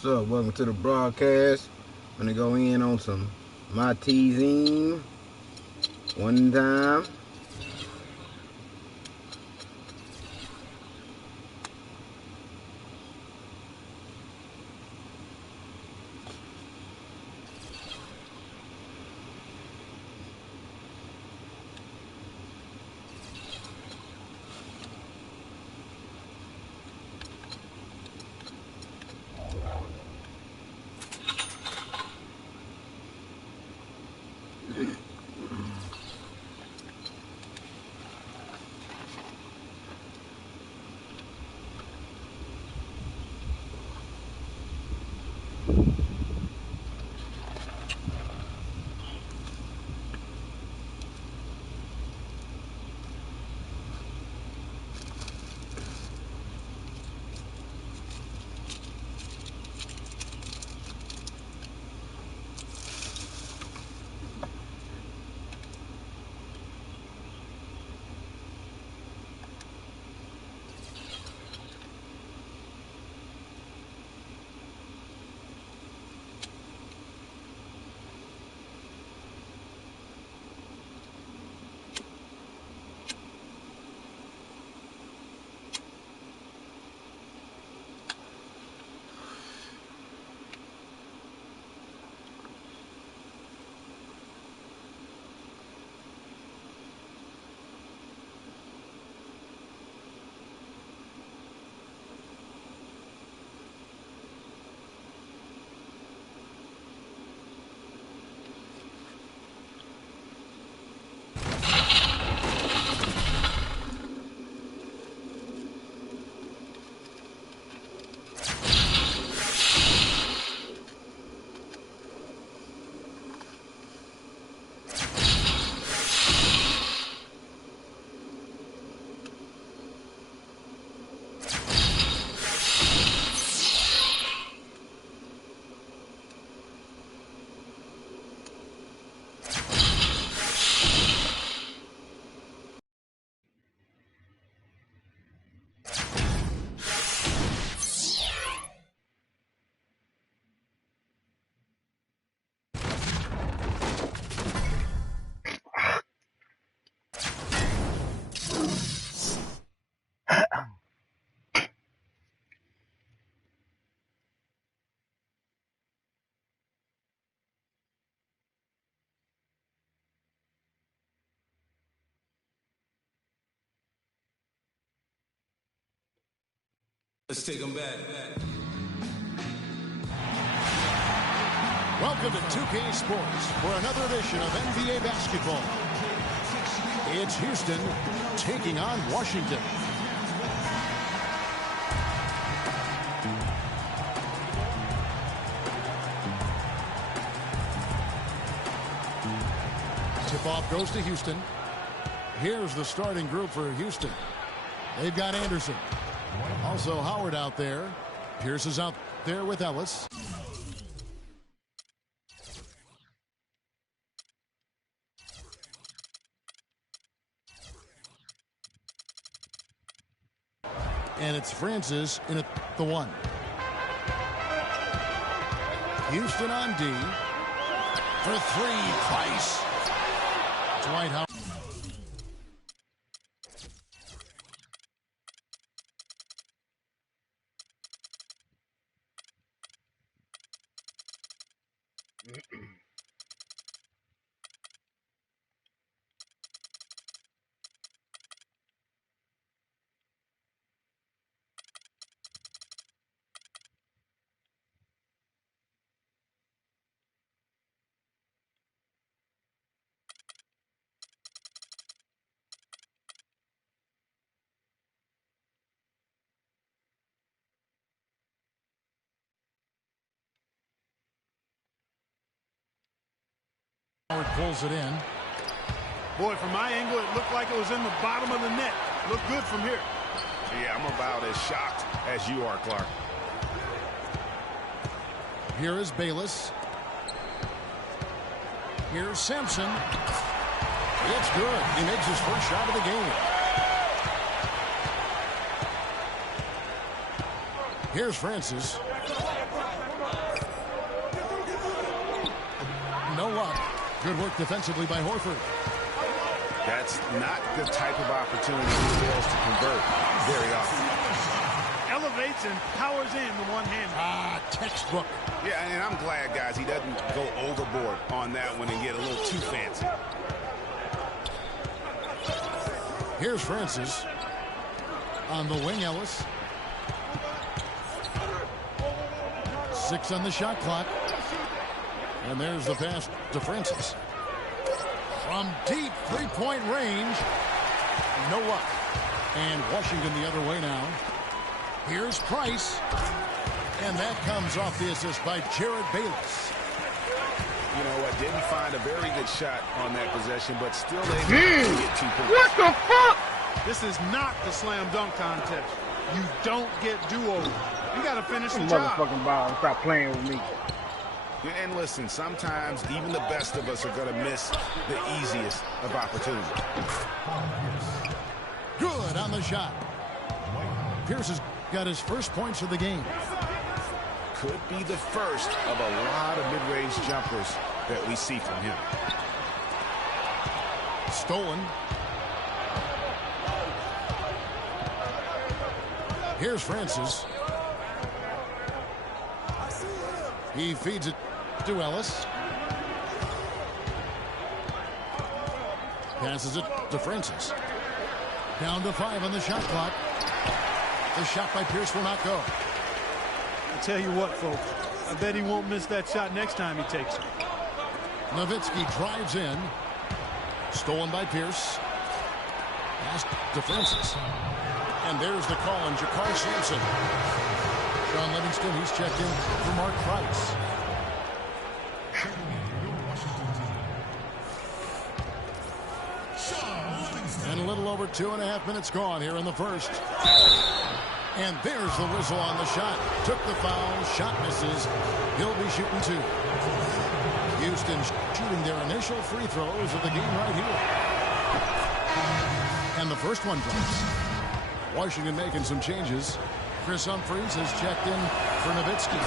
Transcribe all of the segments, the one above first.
What's up? Welcome to the broadcast. I'm gonna go in on some MyTeam one time. Let's take them back. Welcome to 2K Sports for another edition of NBA basketball. It's Houston taking on Washington. Tip-off goes to Houston. Here's the starting group for Houston. They've got Anderson. Also Howard out there. Pierce is out there with Ellis. And it's Francis in at the one. Houston on D. For three, Price. Dwight Howard. Howard pulls it in. Boy, from my angle, it looked like it was in the bottom of the net. Looked good from here. Yeah, I'm about as shocked as you are, Clark. Here is Bayless. Here's Sampson. It's good. He makes his first shot of the game. Here's Francis. luck. Good work defensively by Horford. That's not the type of opportunity he fails to convert very often. Elevates and powers in the one hand. Textbook. Yeah, and I'm glad, guys, he doesn't go overboard on that one and get a little too fancy. Here's Francis. On the wing, Ellis. 6 on the shot clock. And there's the pass to Francis. From deep three-point range. No luck. And Washington the other way now. Here's Price. And that comes off the assist by Jared Bayless. You know what? Didn't find a very good shot on that possession, but still able to get 2 points. What the fuck? This is not the slam dunk contest. You don't get do-over. You got to finish the job. Motherfucking ball. Stop playing with me. And listen, sometimes even the best of us are going to miss the easiest of opportunities. Good on the shot. Pierce has got his first points of the game. Could be the first of a lot of mid-range jumpers that we see from him. Stolen. Here's Francis. He feeds it to Ellis. Passes it to Francis. Down to 5 on the shot clock. The shot by Pierce will not go. I tell you what, folks. I bet he won't miss that shot next time he takes it. Nowitzki drives in. Stolen by Pierce. Pass to Francis. And there's the call on Jakar Sampson. Sean Livingston, he's checked in for Mark Price. And a little over 2.5 minutes gone here in the first. And there's the whistle on the shot. Took the foul. Shot misses. He'll be shooting 2. Houston shooting their initial free throws of the game right here. And the first one drops. Washington making some changes. Chris Humphries has checked in for Nowitzki.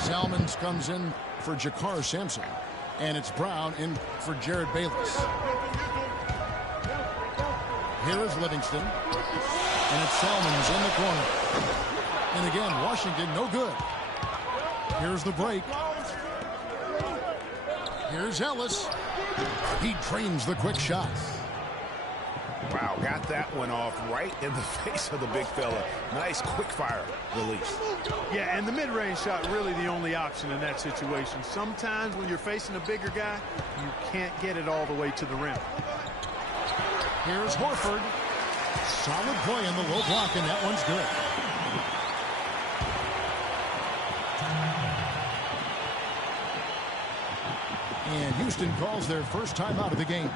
Salmons comes in for Jakar Sampson. And it's Brown in for Jared Bayless. Here is Livingston. And it's Salmons in the corner. And again, Washington no good. Here's the break. Here's Ellis. He trains the quick shot. Wow, got that one off right in the face of the big fella. Nice quick fire release. Yeah, and the mid-range shot really the only option in that situation. Sometimes when you're facing a bigger guy, you can't get it all the way to the rim. Here's Horford. Solid play in the low block, and that one's good. And Houston calls their first timeout of the game.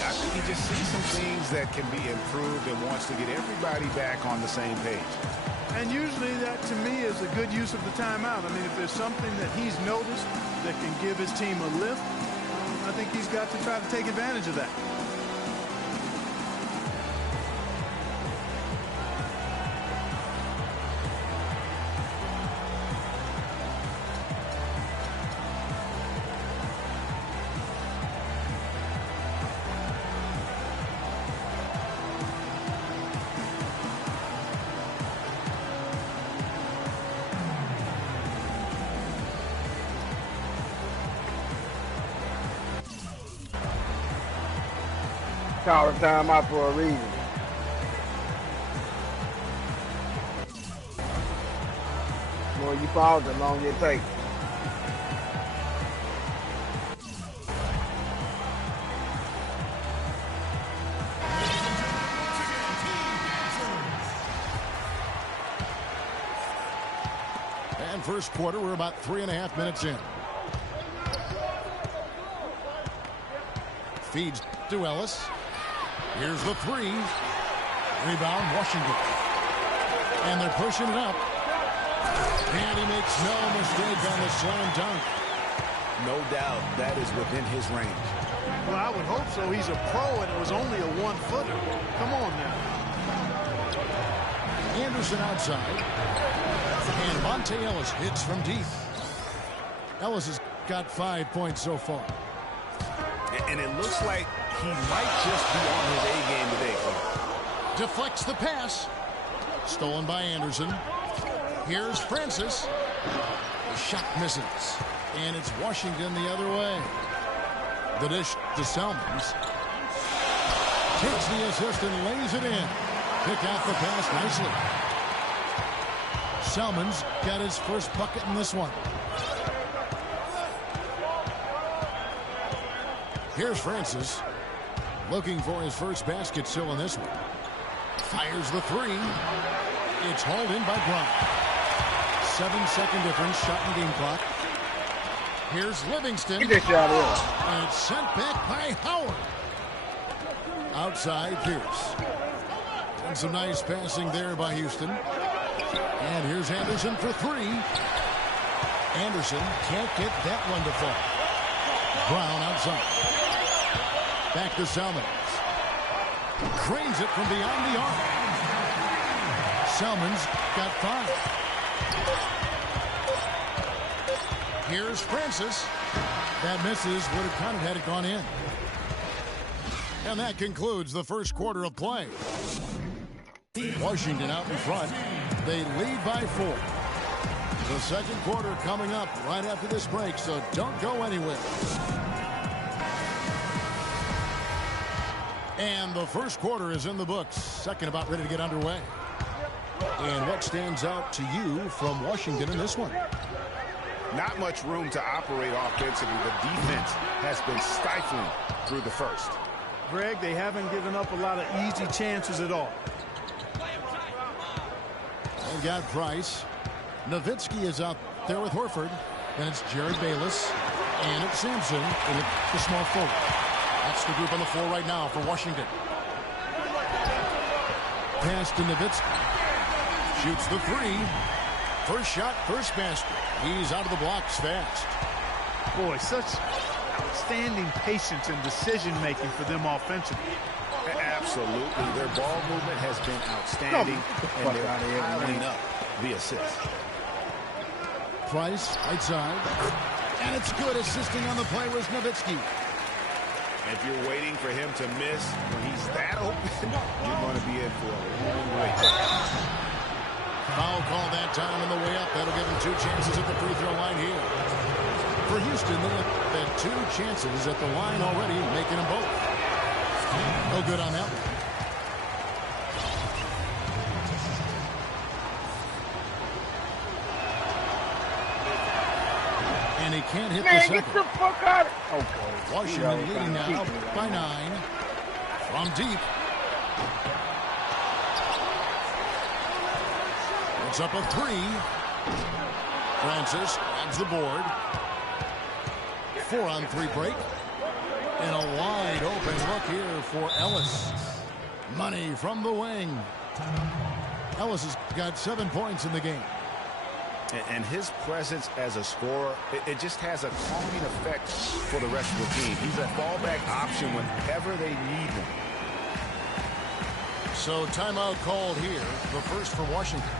I think he just sees some things that can be improved and wants to get everybody back on the same page. And usually that, to me, is a good use of the timeout. I mean, if there's something that he's noticed that can give his team a lift, I think he's got to try to take advantage of that. Call the time out for a reason. The more you fall, the longer it takes. And first quarter, we're about 3.5 minutes in. Feeds to Ellis. Here's the 3. Rebound, Washington. And they're pushing it up. And he makes no mistake on the slam dunk. No doubt that is within his range. Well, I would hope so. He's a pro, and it was only a 1-footer. Come on now. Anderson outside. And Monte Ellis hits from deep. Ellis has got 5 points so far. And it looks like he might just be on his A game today, Clark. Deflects the pass. Stolen by Anderson. Here's Francis. The shot misses. And it's Washington the other way. The dish to Selmans. Takes the assist and lays it in. Pick out the pass nicely. Selmans got his first bucket in this one. Here's Francis. Looking for his first basket still in this one. Fires the three. It's hauled in by Brown. 7-second difference, shot and game clock. Here's Livingston. Get this shot in. And it's sent back by Howard. Outside Pierce. And some nice passing there by Houston. And here's Anderson for three. Anderson can't get that one to fall. Brown outside. Back to Selmans. Cranes it from beyond the arc. Selmans got 5. Here's Francis. That misses. Would have counted had it gone in. And that concludes the first quarter of play. Washington out in front. They lead by 4. The second quarter coming up right after this break, so don't go anywhere. And the first quarter is in the books. Second about ready to get underway. And what stands out to you from Washington in this one? Not much room to operate offensively. The defense has been stifling through the first. Greg, they haven't given up a lot of easy chances at all. They've got Price. Nowitzki is out there with Horford. Then it's Jared Bayless. And it's Sampson in the small forward. That's the group on the floor right now for Washington. Pass to Nowitzki. Shoots the three. First shot, first basket. He's out of the blocks fast. Boy, such outstanding patience and decision-making for them offensively. Absolutely. Their ball movement has been outstanding, and they're piling up the assist. Price, right side. And it's good. Assisting on the play was Nowitzki. If you're waiting for him to miss when he's that open, you're going to be in for a long wait. Foul call that time on the way up. That'll give him 2 chances at the free throw line here. For Houston, they have 2 chances at the line already, making them both. No good on that one. And he can't hit the second. Get the fuck out of it. Okay. Washington leading now by 9. From deep. It's up a 3. Francis grabs the board. 4-on-3 break. And a wide open look here for Ellis. Money from the wing. Ellis has got 7 points in the game. And his presence as a scorer, it just has a calming effect for the rest of the team. He's a fallback option whenever they need him. So timeout called here, the first for Washington.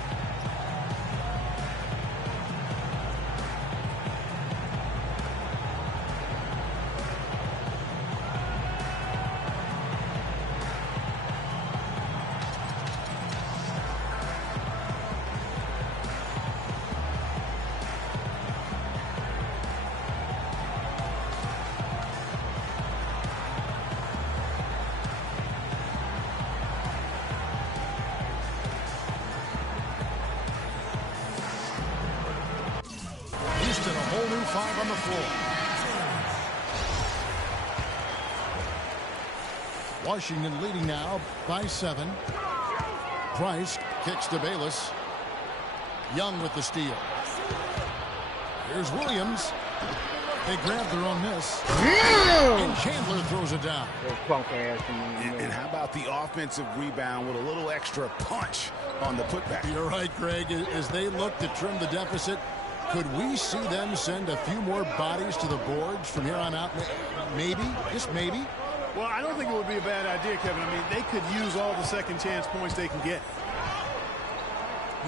Houston, a whole new 5 on the floor. Washington leading now by 7. Price kicks to Bayless. Young with the steal. Here's Williams. They grab their own miss. And Chandler throws it down. And how about the offensive rebound with a little extra punch on the putback? You're right, Greg. As they look to trim the deficit, could we see them send a few more bodies to the boards from here on out? Maybe, just maybe. Well, I don't think it would be a bad idea, Kevin. I mean, they could use all the second chance points they can get.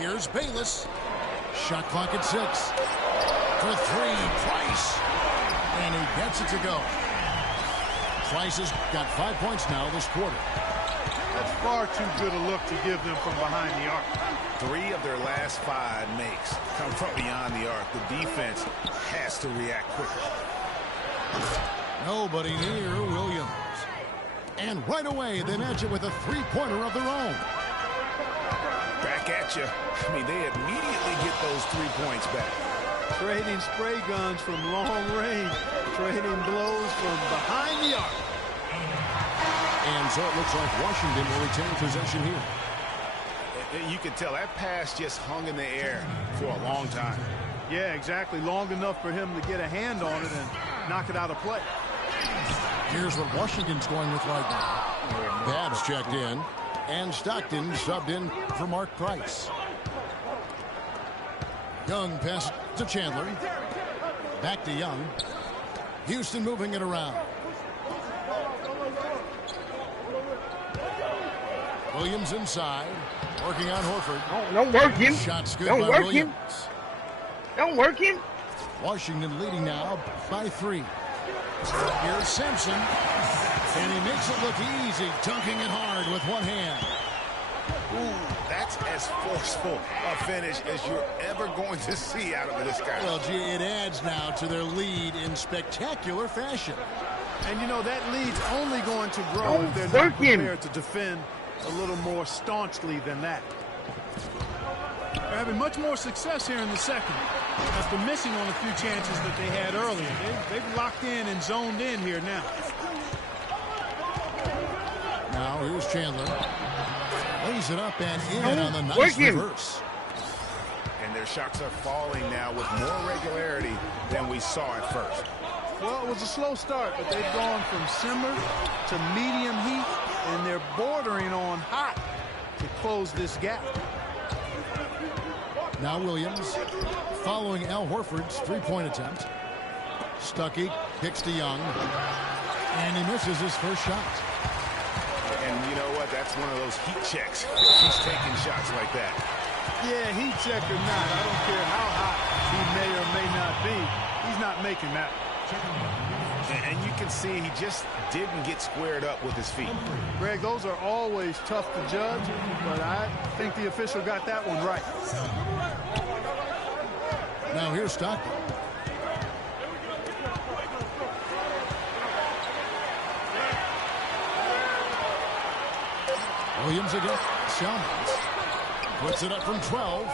Here's Bayless. Shot clock at 6. For 3, Price. And he gets it to go. Price has got 5 points now this quarter. That's far too good a look to give them from behind the arc. 3 of their last 5 makes come from beyond the arc. The defense has to react quicker. Nobody near Williams. And right away, they match it with a three-pointer of their own. Back at you. I mean, they immediately get those 3 points back. Trading spray guns from long range. Trading blows from behind the arc. And so it looks like Washington will retain possession here. You can tell that pass just hung in the air for a long time. Yeah, exactly. Long enough for him to get a hand on it and knock it out of play. Here's what Washington's going with right now. Babs checked in, and Stockton subbed in for Mark Price. Young passes to Chandler. Back to Young. Houston moving it around. Williams inside, working on Horford. Don't work him. Shots good Don't by work Williams. him. Don't work him. Washington leading now by 3. Here's Simpson, and he makes it look easy, dunking it hard with one hand. Ooh, that's as forceful a finish as you're ever going to see out of this guy. Well, gee, it adds now to their lead in spectacular fashion. And, you know, that lead's only going to grow if they're not prepared to defend a little more staunchly than that. They're having much more success here in the second after missing on a few chances that they had earlier. They've locked in and zoned in here now. Now here's Chandler. Lays it up and in on the nice reverse. And their shots are falling now with more regularity than we saw at first. Well, it was a slow start, but they've gone from simmer to medium heat, and they're bordering on hot to close this gap. Now Williams following Al Horford's three-point attempt. Stuckey kicks to Young, and he misses his first shot. And you know what? That's one of those heat checks. He's taking shots like that. Yeah, heat check or not, I don't care how hot he may or may not be. He's not making that. And you can see he just didn't get squared up with his feet. Greg, those are always tough to judge, but I think the official got that one right. Now here's Stockton. Williams again. Chalmers puts it up from 12,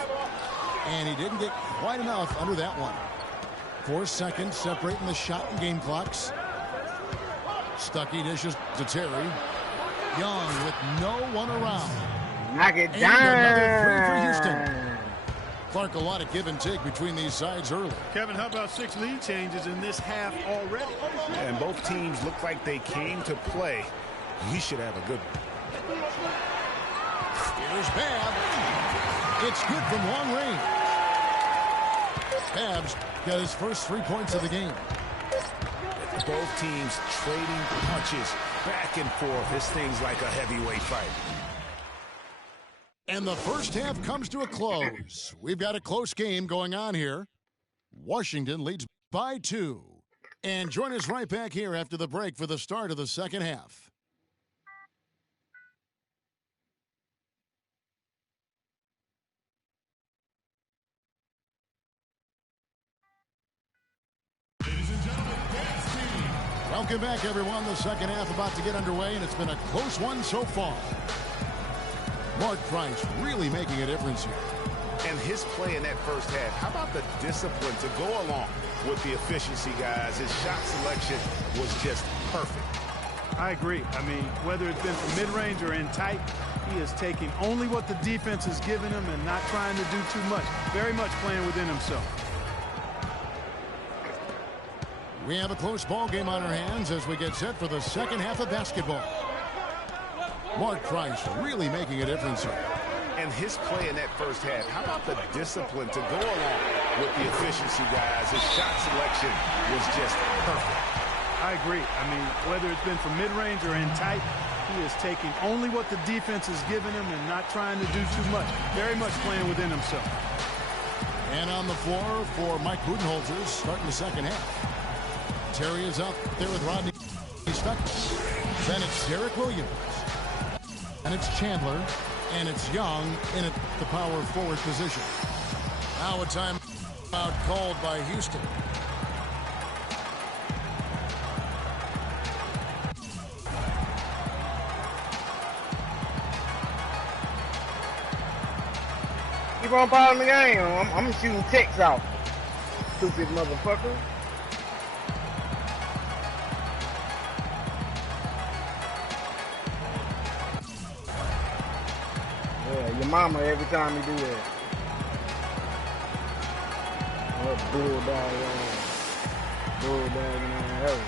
and he didn't get quite enough under that one. 4 seconds separating the shot and game clocks. Stuckey dishes to Terry. Young with no one around. Knock it and down. Another 3 for Houston. Clark, a lot of give and take between these sides early. Kevin, how about 6 lead changes in this half already? And both teams look like they came to play. We should have a good one. Here's Babb. It's good from long range. Babb's got his first 3 points of the game. Both teams trading punches back and forth. This thing's like a heavyweight fight. And the first half comes to a close. We've got a close game going on here. Washington leads by 2. And join us right back here after the break for the start of the second half. Welcome back, everyone. The second half about to get underway, and it's been a close one so far. Mark Price really making a difference here. And his play in that first half, how about the discipline to go along with the efficiency, guys? His shot selection was just perfect. I agree. I mean, whether it's been from mid-range or in tight, he is taking only what the defense is giving him and not trying to do too much. Very much playing within himself. We have a close ball game on our hands as we get set for the second half of basketball. Mark Price really making a difference here. And his play in that first half, how about the discipline to go along with the efficiency, guys? His shot selection was just perfect. I agree. I mean, whether it's been from mid-range or in tight, He is taking only what the defense is giving him and not trying to do too much. Very much playing within himself. And on the floor for Mike Budenholzer starting the second half. Terry is out there with Rodney Stuckey. Then it's Derek Williams. And it's Chandler. And it's Young in at the power forward position. Now a timeout called by Houston. Keep on piling the game. I'm shooting ticks out. Stupid motherfucker. Yeah, your mama every time you do that. What bulldog ass. Bulldogging ass.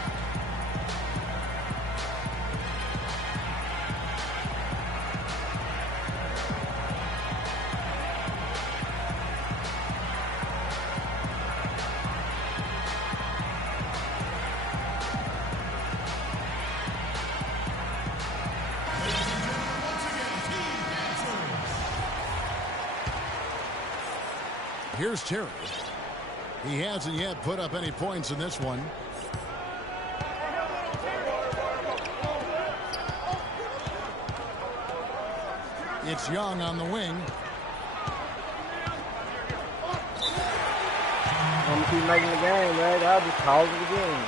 Here's Terry. He hasn't yet put up any points in this one. It's Young on the wing. I'm gonna keep making the game, man. I'll just call it again.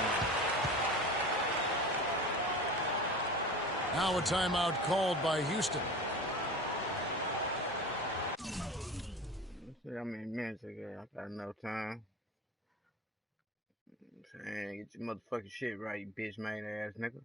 Now a timeout called by Houston. I mean, minutes ago, I got no time. I'm saying, get your motherfucking shit right, you bitch made ass nigga.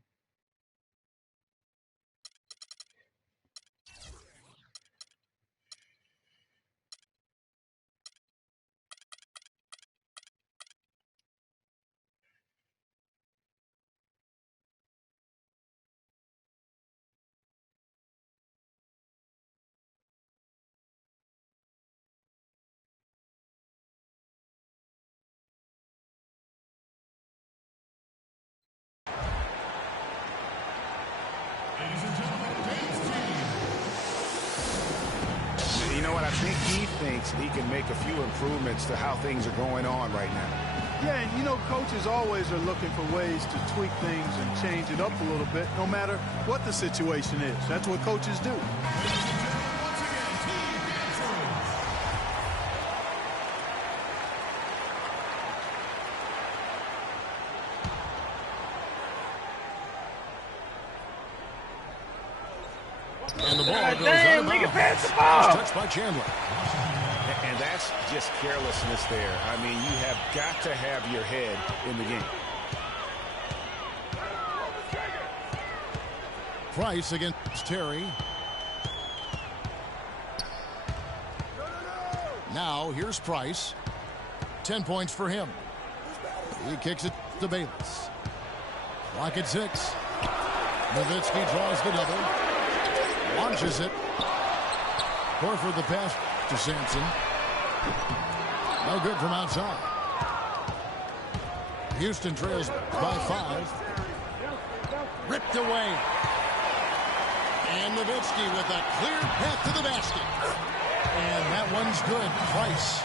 You know what? I think he thinks he can make a few improvements to how things are going on right now. Yeah, and you know, coaches always are looking for ways to tweak things and change it up a little bit, no matter what the situation is. That's what coaches do. And the ball goes out of bounds. Touched by Chandler. And that's just carelessness there. I mean, you have got to have your head in the game. Price against Terry. Now here's Price. 10 points for him. He kicks it to Bayless. Clock at 6. Nowitzki draws the double. Launches it. Horford the pass to Sampson. No good from outside. Houston trails by 5. Ripped away. And Nowitzki with a clear path to the basket. And that one's good. Price.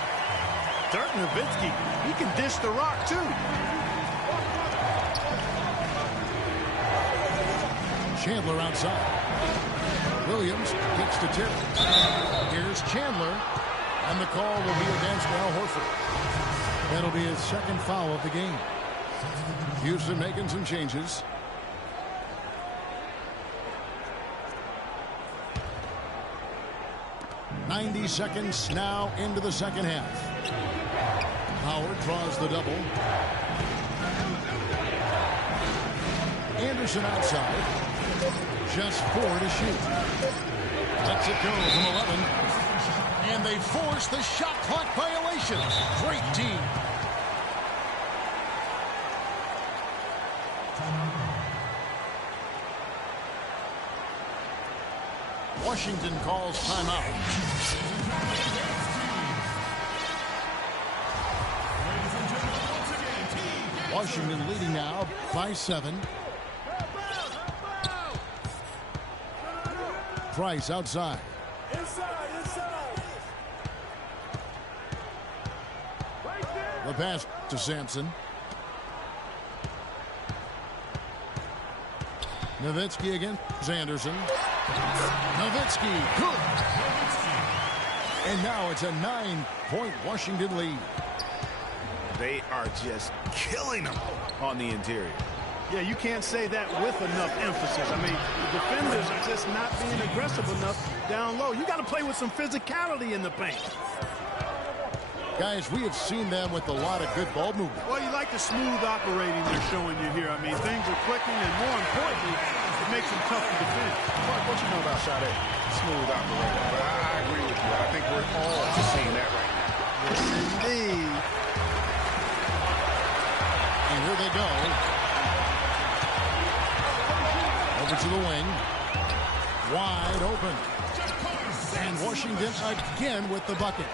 Dirk Nowitzki, he can dish the rock too. Chandler outside. Williams kicks to Terry. Here's Chandler. And the call will be against Al Horford. That'll be his second foul of the game. Houston making some changes. "90 seconds now into the second half. Howard draws the double. Anderson outside. Just 4 to shoot. Lets it go from 11. And they force the shot clock violation. Great team. Washington calls timeout. Washington leading now by 7. Price outside. Inside. The pass to Sampson. Nowitzki against Anderson. Nowitzki, good. And now it's a 9-point Washington lead. They are just killing them on the interior. Yeah, you can't say that with enough emphasis. I mean, the defenders are just not being aggressive enough down low. You got to play with some physicality in the paint. Guys, we have seen them with a lot of good ball movement. Well, you like the smooth operating they're showing you here. I mean, things are clicking, and more importantly, it makes them tough to defend. Mark, what you know about Sade? Smooth operator. But I agree with you. I think we're all seeing that right now. Yes, indeed. And here they go. Over to the wing. Wide open. And Washington again with the bucket.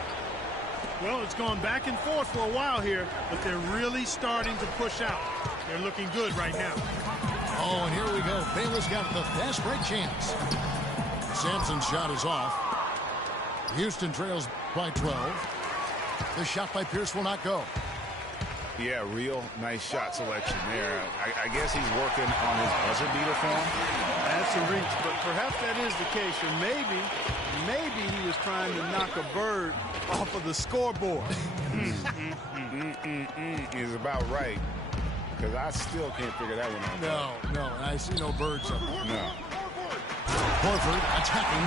Well, it's gone back and forth for a while here, but they're really starting to push out. They're looking good right now. Oh, and here we go. Bayless got the fast break chance. Sampson's shot is off. Houston trails by 12. The shot by Pierce will not go. Yeah, real nice shot selection there. I guess he's working on his buzzer beater form. That's a reach, but perhaps that is the case. Or maybe he was trying to knock a bird off of the scoreboard. Is about right. Because I still can't figure that one out. No, and I see no birds up there. No. Horford attacking.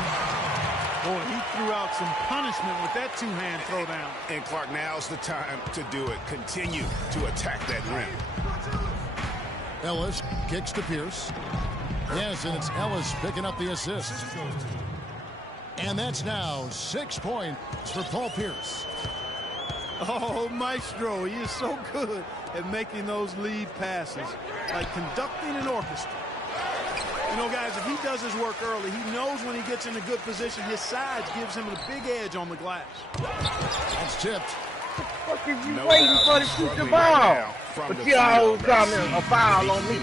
Boy, he threw out some punishment with that two-hand throwdown. And Clark, now's the time to do it. Continue to attack that rim. Ellis kicks to Pierce. Yes, and it's Ellis picking up the assist. And that's now 6 points for Paul Pierce. Oh, Maestro, he is so good at making those lead passes, like conducting an orchestra. You know, guys, if he does his work early, he knows when he gets in a good position, his size gives him a big edge on the glass. That's tipped. What the fuck is you waiting for to shoot the ball? But you always got a foul on me.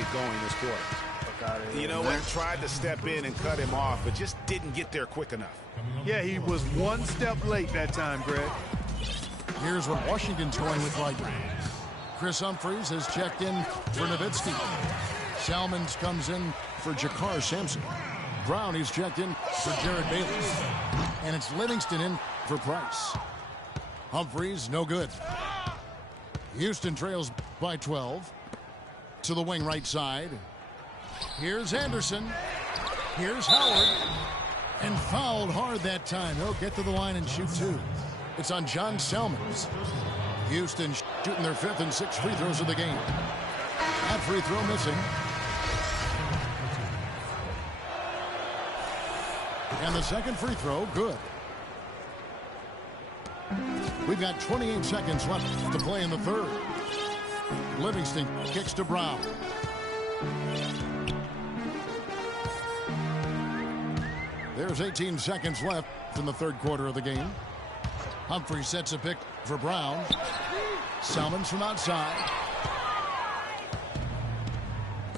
You know what? Tried to step in and cut him off, but just didn't get there quick enough. Yeah, he was one step late that time, Greg. Here's what Washington's going with right now. Chris Humphries has checked in for Nowitzki. Salmons comes in for Jakar Sampson. Brown is checked in for Jared Bayless. And it's Livingston in for Price. Humphries, no good. Houston trails by 12. To the wing right side. Here's Anderson. Here's Howard. And fouled hard that time. He'll get to the line and shoot two. It's on John Salmons. Houston shooting their 5th and 6th free throws of the game. That free throw missing. And the second free throw, good. We've got 28 seconds left to play in the third. Livingston kicks to Brown. There's 18 seconds left in the third quarter of the game. Humphrey sets a pick for Brown. Salmons from outside.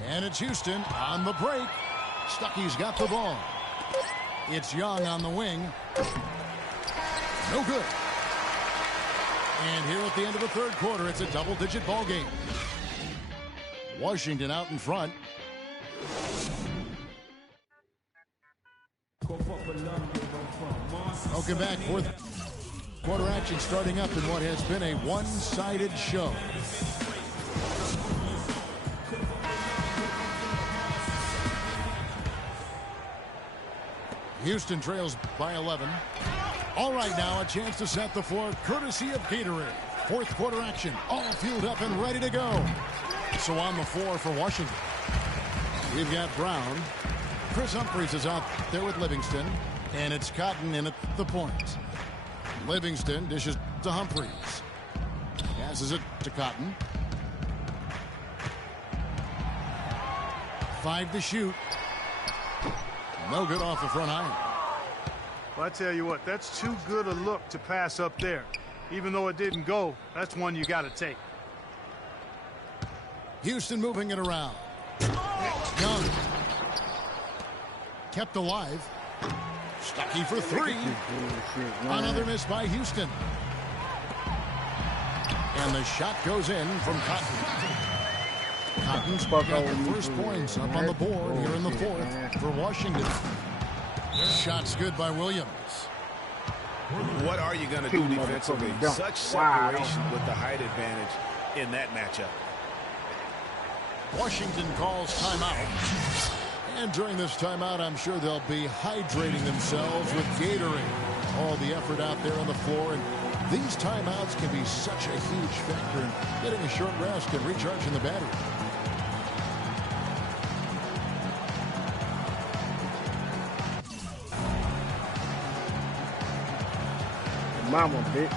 And it's Houston on the break. Stuckey's got the ball. It's Young on the wing. No good. And here at the end of the third quarter, it's a double-digit ball game. Washington out in front. Welcome back. Fourth quarter action starting up in what has been a one-sided show. Houston trails by 11. All right, now a chance to set the floor courtesy of Gatorade. Fourth quarter action, all fueled up and ready to go. So on the floor for Washington, we've got Brown. Chris Humphries is out there with Livingston, and it's Cotton in at the point. Livingston dishes to Humphries. Passes it to Cotton. 5 to shoot. No good off the front iron. Well, I tell you what, that's too good a look to pass up there. Even though it didn't go, that's one you got to take. Houston moving it around. Young. Kept alive. Stuckey for three. Another miss by Houston. And the shot goes in from Cotton. Cotton's got the first points up on the board here in the fourth for Washington. Shot's good by Williams. What are you going to do defensively? Such separation with the height advantage in that matchup. Washington calls timeout. And during this timeout, I'm sure they'll be hydrating themselves with Gatorade. All the effort out there on the floor. And these timeouts can be such a huge factor in getting a short rest and recharging the battery. Mama, bitch.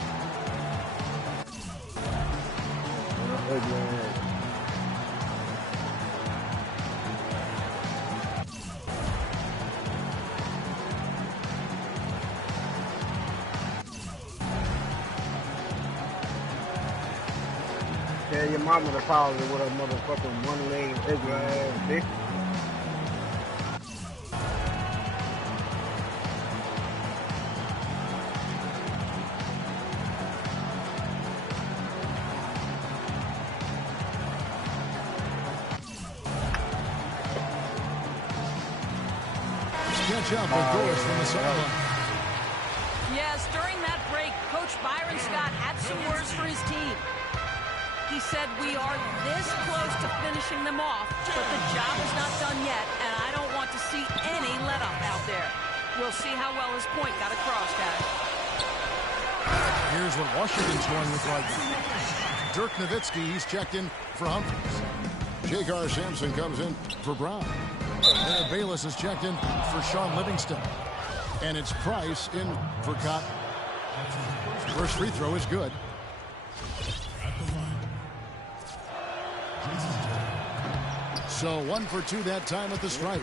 Tell your mama to follow you with a motherfucking one-legged ugly ass bitch. Catch up with Doris from the sideline. Yes, during that break, Coach Byron Scott had some words for his team. He said, we are this close to finishing them off, but the job is not done yet, and I don't want to see any let-up out there. We'll see how well his point got across, guys. Here's what Washington's going with right now. Dirk Nowitzki, he's checked in for Humphries. J.K. Sampson comes in for Brown. And Bayless is checked in for Sean Livingston. And it's Price in for Cotton. First free throw is good. So 1 for 2 that time at the stripe.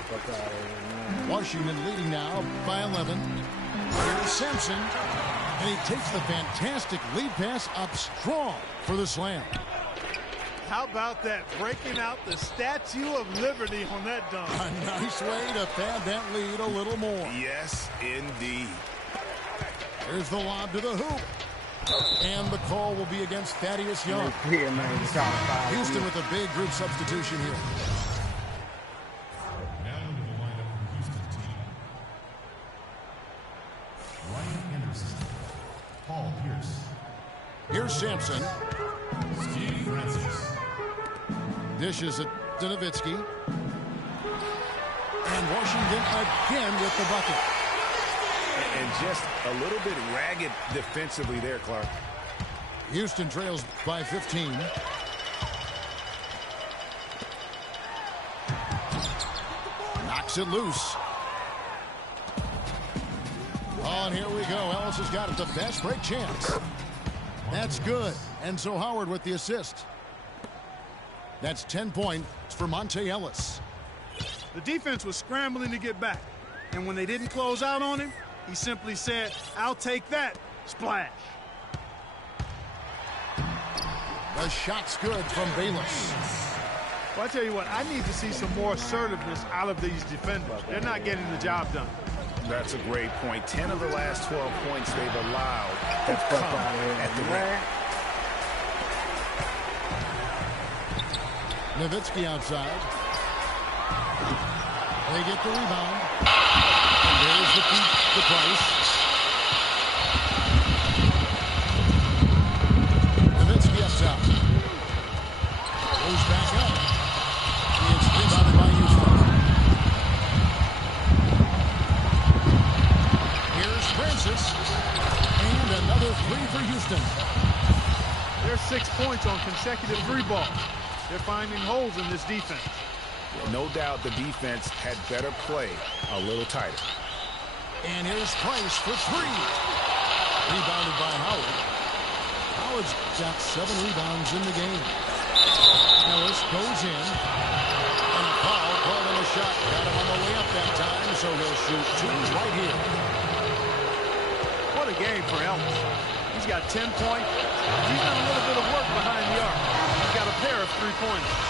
Washington leading now by 11. Here's Sampson. And he takes the fantastic lead pass up strong for the slam. How about that? Breaking out the Statue of Liberty on that dunk. A nice way to pad that lead a little more. Yes, indeed. Here's the lob to the hoop. And the call will be against Thaddeus Young. Houston with a big group substitution here. Now into the lineup for Houston team. Ryan Anderson. Paul Pierce. Here's Sampson. Steve Francis. Dishes it to Nowitzki. And Washington again with the bucket. And just a little bit ragged defensively there, Clark. Houston trails by 15. Knocks it loose. Oh, and here we go. Ellis has got it. The fast break chance. That's good. And so Howard with the assist. That's 10 points for Monte Ellis. The defense was scrambling to get back. And when they didn't close out on him, he simply said, I'll take that. Splash. The shot's good from Bayless. Well, I tell you what, I need to see some more assertiveness out of these defenders. They're not getting the job done. That's a great point. 10 of the last 12 points they've allowed have come at the rim. Nowitzki outside. They get the rebound. And there's the Price. Nowitzki up top. Goes back up. It's rebounded by Houston. Here's Francis. And another three for Houston. There's 6 points on consecutive three balls. They're finding holes in this defense. No doubt the defense had better play a little tighter. And here's Price for three. Rebounded by Howard. Howard's got 7 rebounds in the game. Ellis goes in. And a foul called on the shot. Got him on the way up that time, so he'll shoot 2 right here. What a game for Ellis. He's got 10 points. He's done a little bit of work behind the arc. He's got a pair of 3-pointers.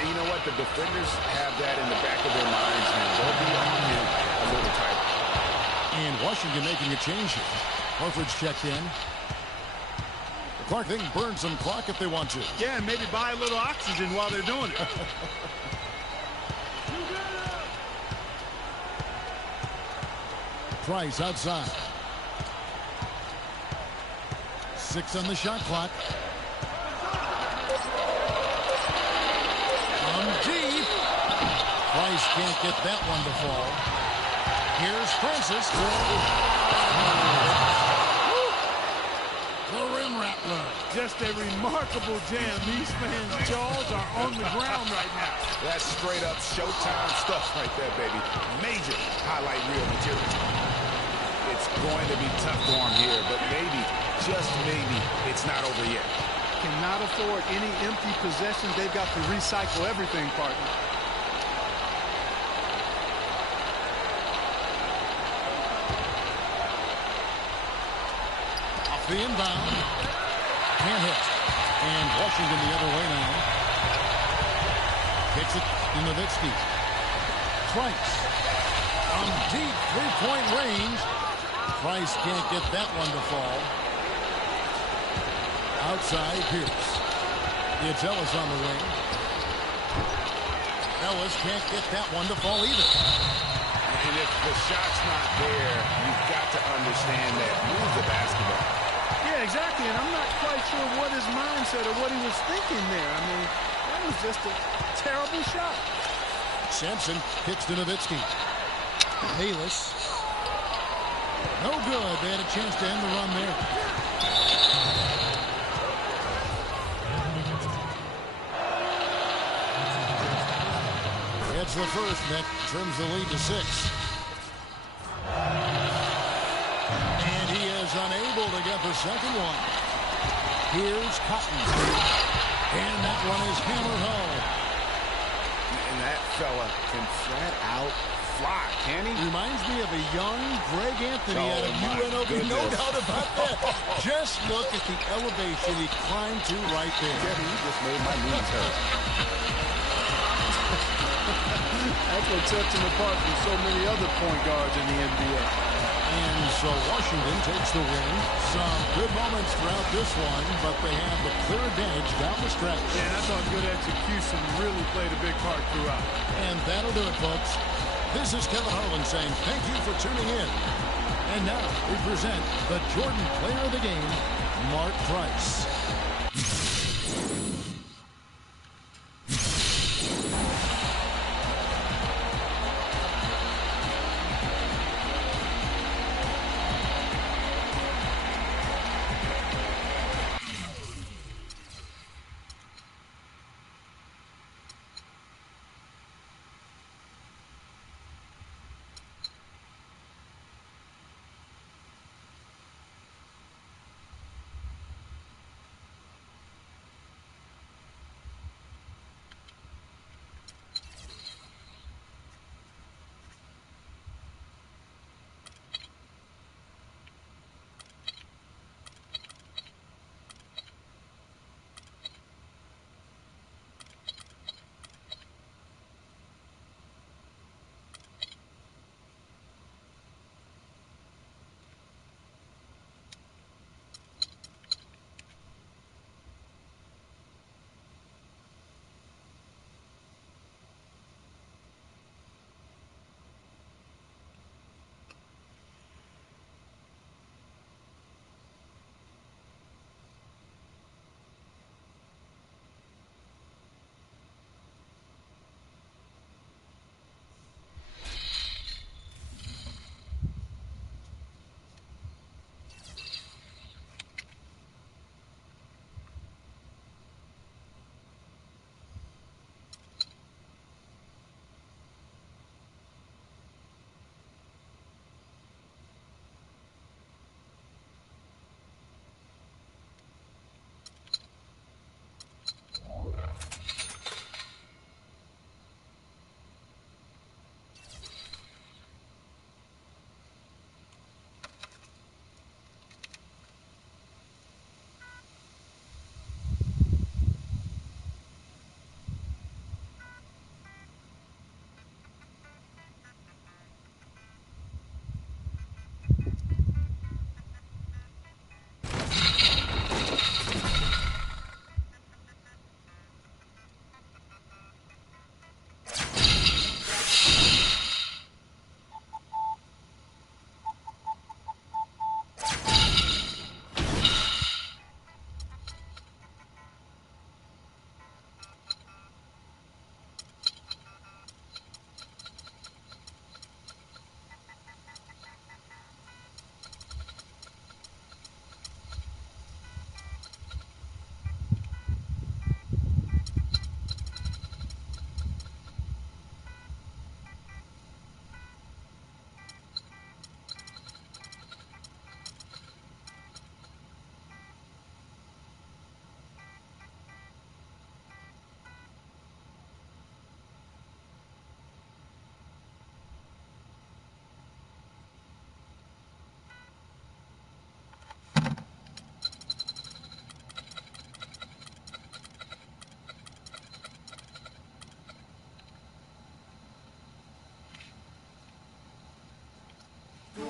And you know what? The defenders have that in the back of their minds, and they'll be on him a little tighter. And Washington making a change here. Horford's checked in. Clark, they can burn some clock if they want to. Yeah, maybe buy a little oxygen while they're doing it. Price outside. 6 on the shot clock. From deep. Price can't get that one to fall. Here's Francis. The rim rattler. Just a remarkable jam. These fans' jaws are on the ground right now. That's straight up Showtime stuff right there, baby. Major highlight reel material. It's going to be tough for him here, but maybe, just maybe, it's not over yet. Cannot afford any empty possessions. They've got to recycle everything, partner. Off the inbound. Can't hit. And Washington the other way now. Kicks it to Nowitzki. Price. From deep three-point range. Price can't get that one to fall. Outside Pierce. It's Ellis on the wing. Ellis can't get that one to fall either. And if the shot's not there, you've got to understand that. Move the basketball. Yeah, exactly. And I'm not quite sure what his mindset or what he was thinking there. I mean, that was just a terrible shot. Sampson kicks to Nowitzki. Bayless. No good. They had a chance to end the run there. It's the first that trims the lead to 6. And he is unable to get the second one. Here's Cotton. And that one is hammered home. And that fella can flat out fly, can he? Reminds me of a young Greg Anthony out of my UNLV. goodness. No doubt about that. Just look at the elevation he climbed to right there. Kevin, you just made my knees hurt. That's what sets him apart from so many other point guards in the NBA. And so Washington takes the win. Some good moments throughout this one, but they have the clear advantage down the stretch. Yeah, and I thought good execution really played a big part throughout. And that'll do it, folks. This is Kevin Harlan saying thank you for tuning in. And now we present the Jordan Player of the Game, Mark Price.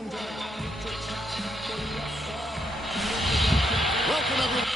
Welcome, everyone.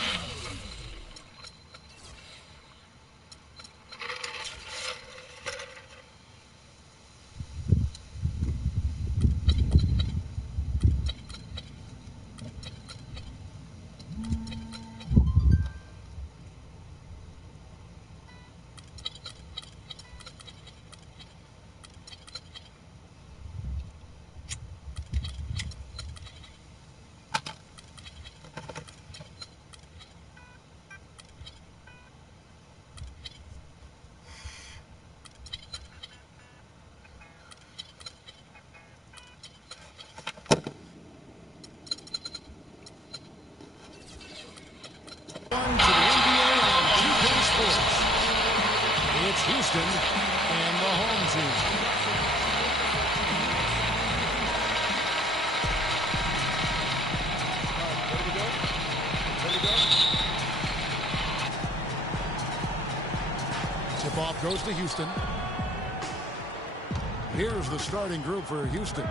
To the NBA on 2K Sports. It's Houston and the home team. Tip-off goes to Houston. Here's the starting group for Houston.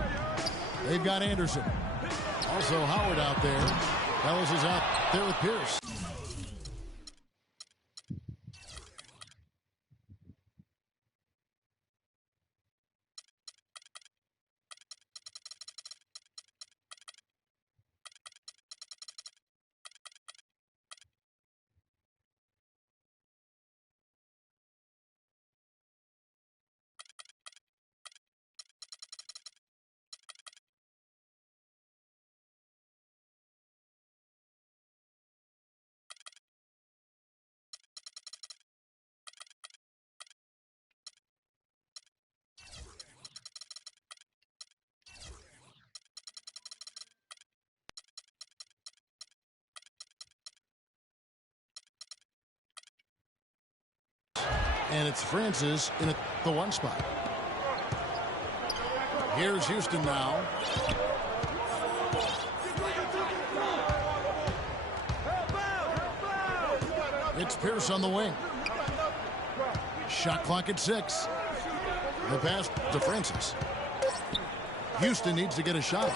They've got Anderson. Also Howard out there. Ellis is out there with Pierce. And it's Francis in the one spot. Here's Houston now. It's Pierce on the wing. Shot clock at 6. The pass to Francis. Houston needs to get a shot.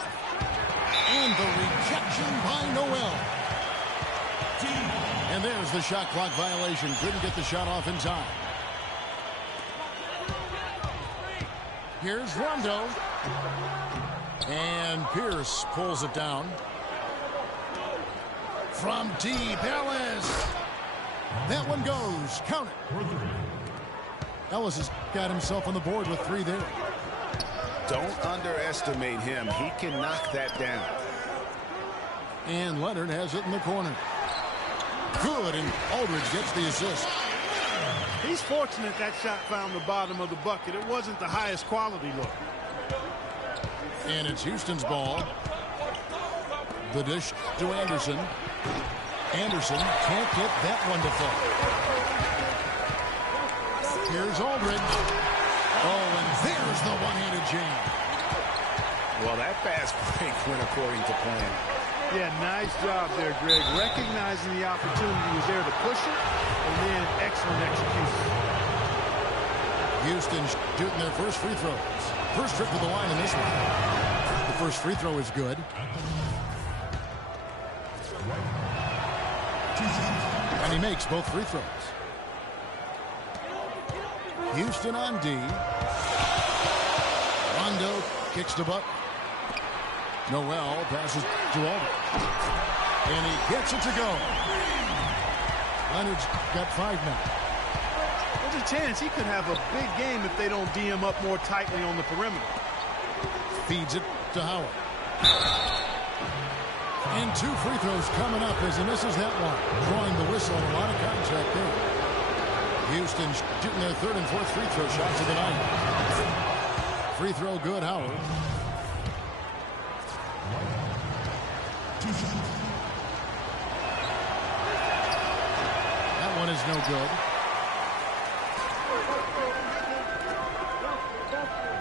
And the rejection by Noel. And there's the shot clock violation. Couldn't get the shot off in time. Here's Rondo. And Pierce pulls it down. From deep, Ellis. That one goes. Count it. Ellis has got himself on the board with 3 there. Don't underestimate him. He can knock that down. And Leonard has it in the corner. Good, and Aldridge gets the assist. He's fortunate that shot found the bottom of the bucket. It wasn't the highest quality look. And it's Houston's ball. The dish to Anderson. Anderson can't get that one to fall. Here's Aldridge. Oh, and there's the one-handed jam. Well, that fast break went according to plan. Yeah, nice job there, Greg. Recognizing the opportunity was there to push it, and then excellent execution. Houston shooting their first free throws. First trip to the line in this one. The first free throw is good. And he makes both free throws. Houston on D. Rondo kicks to Butler. Noel passes to Aldridge. And he gets it to go. Leonard's got 5 now. There's a chance he could have a big game if they don't D him up more tightly on the perimeter. Feeds it to Howard. And 2 free throws coming up as he misses that one. Drawing the whistle and a lot of contact there. Houston shooting their 3rd and 4th free throw shots of the night. Free throw good, Howard. That one is no good.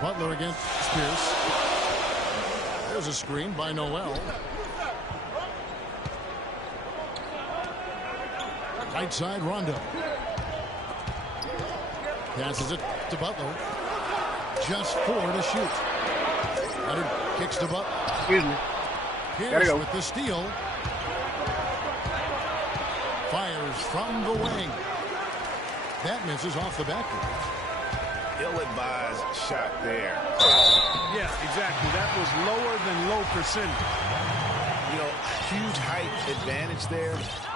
Butler against Pierce. There's a screen by Noel. Right side, Rondo. Passes it to Butler. Just 4 to shoot. Leonard kicks to Butler. Excuse me. Pierce with the steal. Fires from the wing. That misses off the backboard. Ill-advised shot there. Yeah, exactly. That was lower than low percentage. You know, huge height advantage there,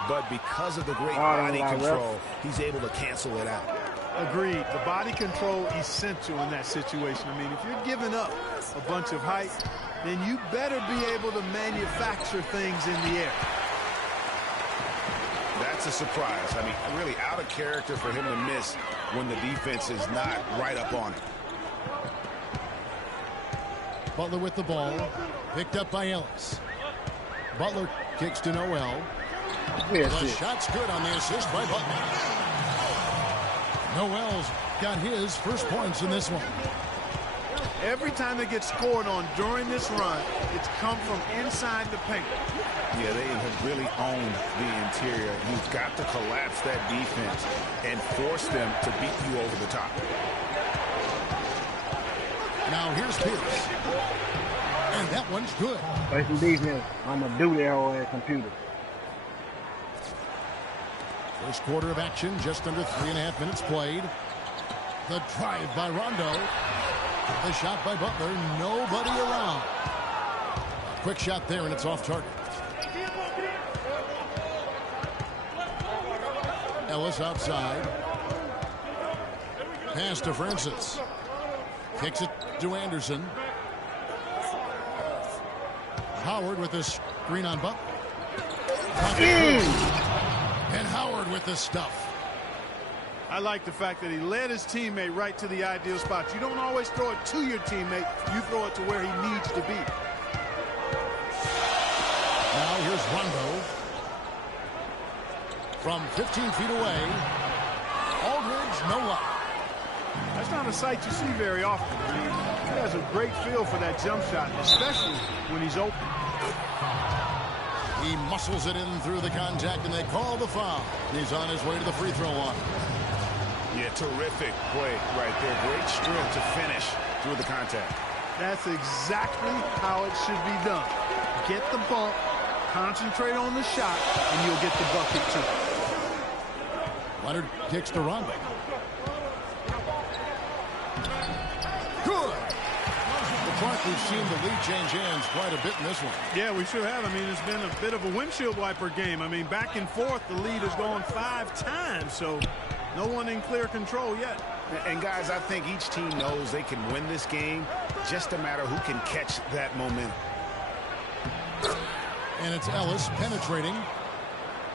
but because of the great body control, he's able to cancel it out. Agreed. The body control essential in that situation. I mean, if you're giving up a bunch of height, then you better be able to manufacture things in the air. That's a surprise. I mean, really out of character for him to miss when the defense is not right up on it. Butler with the ball. Picked up by Ellis. Butler kicks to Noel. The shot's good on the assist by Butler. Noel's got his first points in this one. Every time they get scored on during this run, it's come from inside the paint. Yeah, they have really owned the interior. You've got to collapse that defense and force them to beat you over the top. Now here's Pierce. And that one's good. Play some defense. I'm going to do that whole ass computer. First quarter of action, just under 3.5 minutes played. The drive by Rondo. The shot by Butler. Nobody around. A quick shot there, and it's off target. Ellis outside. Pass to Francis. Kicks it to Anderson. Howard with the screen on Butler. And Howard with the stuff. I like the fact that he led his teammate right to the ideal spot. You don't always throw it to your teammate. You throw it to where he needs to be. Now here's Rondo. From 15 feet away. Aldridge, no luck. That's not a sight you see very often. I mean, he has a great feel for that jump shot, especially when he's open. He muscles it in through the contact, and they call the foul. He's on his way to the free throw line. Yeah, terrific play right there. Great strength to finish through the contact. That's exactly how it should be done. Get the bump, concentrate on the shot, and you'll get the bucket too. Leonard kicks to Rondo. Good. Looks like we've seen the lead change hands quite a bit in this one. Yeah, we sure have. I mean, it's been a bit of a windshield wiper game. I mean, back and forth, the lead has gone 5 times, so no one in clear control yet. And guys, I think each team knows they can win this game. Just a matter who can catch that momentum. And it's Ellis penetrating.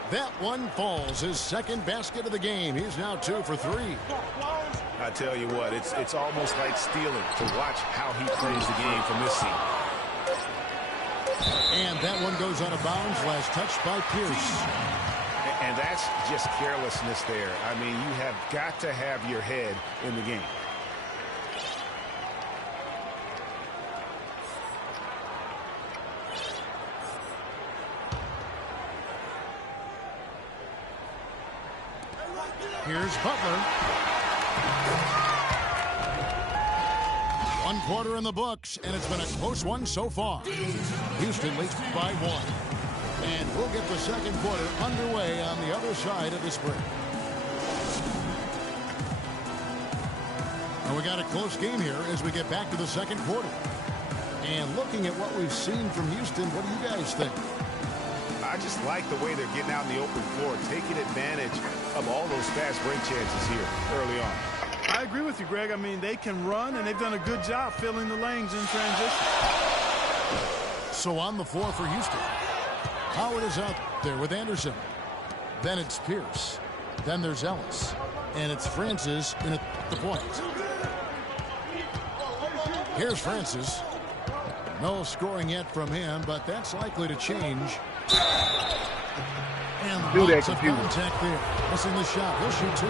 That one falls. His second basket of the game. He's now 2 for 3. I tell you what, it's almost like stealing to watch how he plays the game from this seat. And that one goes out of bounds. Last touch by Pierce. And that's just carelessness there. I mean, you have got to have your head in the game. Here's Butler. 1 quarter in the books, and it's been a close one so far. Houston leads by 1. And we'll get the second quarter underway on the other side of this break. And we got a close game here as we get back to the second quarter. And looking at what we've seen from Houston, what do you guys think? I just like the way they're getting out in the open floor, taking advantage of all those fast break chances here early on. I agree with you, Greg. I mean, they can run, and they've done a good job filling the lanes in transition. So on the floor for Houston. Howard is out there with Anderson. Then it's Pierce. Then there's Ellis. And it's Francis in at the point. Here's Francis. No scoring yet from him, but that's likely to change. And lots of contact there. Missing the shot. He'll shoot 2.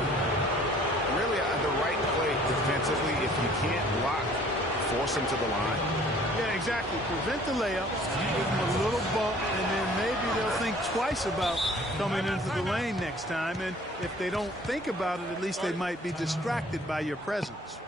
Really the right play defensively. If you can't block, force him to the line. Yeah, exactly. Prevent the layup, give them a little bump, and then maybe they'll think twice about coming into the lane next time. And if they don't think about it, at least they might be distracted by your presence.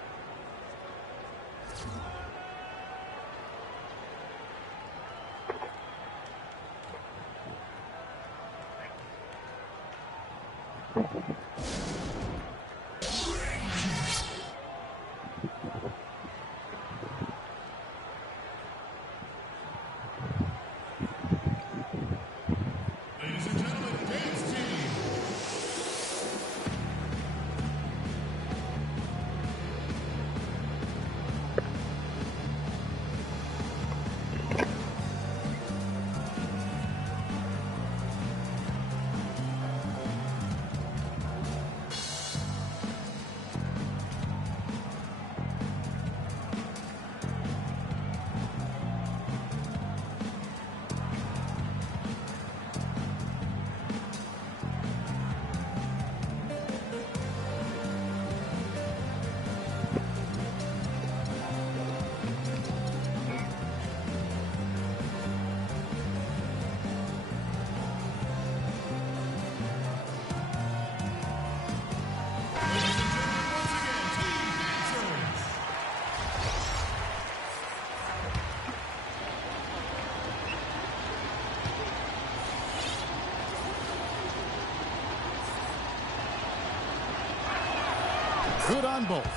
Good on both.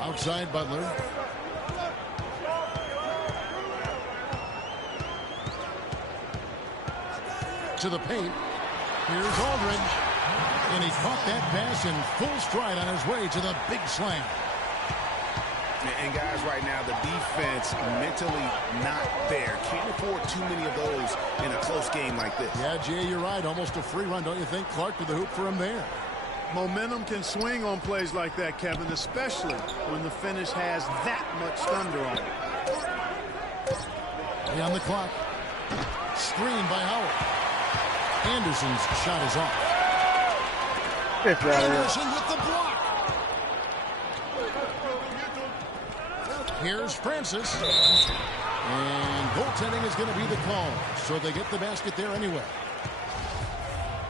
Outside Butler. To the paint. Here's Aldridge. And he caught that pass in full stride on his way to the big slam. And guys, right now, the defense mentally not there. Can't afford too many of those in a close game like this. Yeah, Jay, you're right. Almost a free run, don't you think? Clark to the hoop for him there. Momentum can swing on plays like that, Kevin, especially when the finish has that much thunder on it. Play on the clock. Screen by Howard. Anderson's shot is off. Anderson with the block. Here's Francis. And goaltending is going to be the call. So they get the basket there anyway.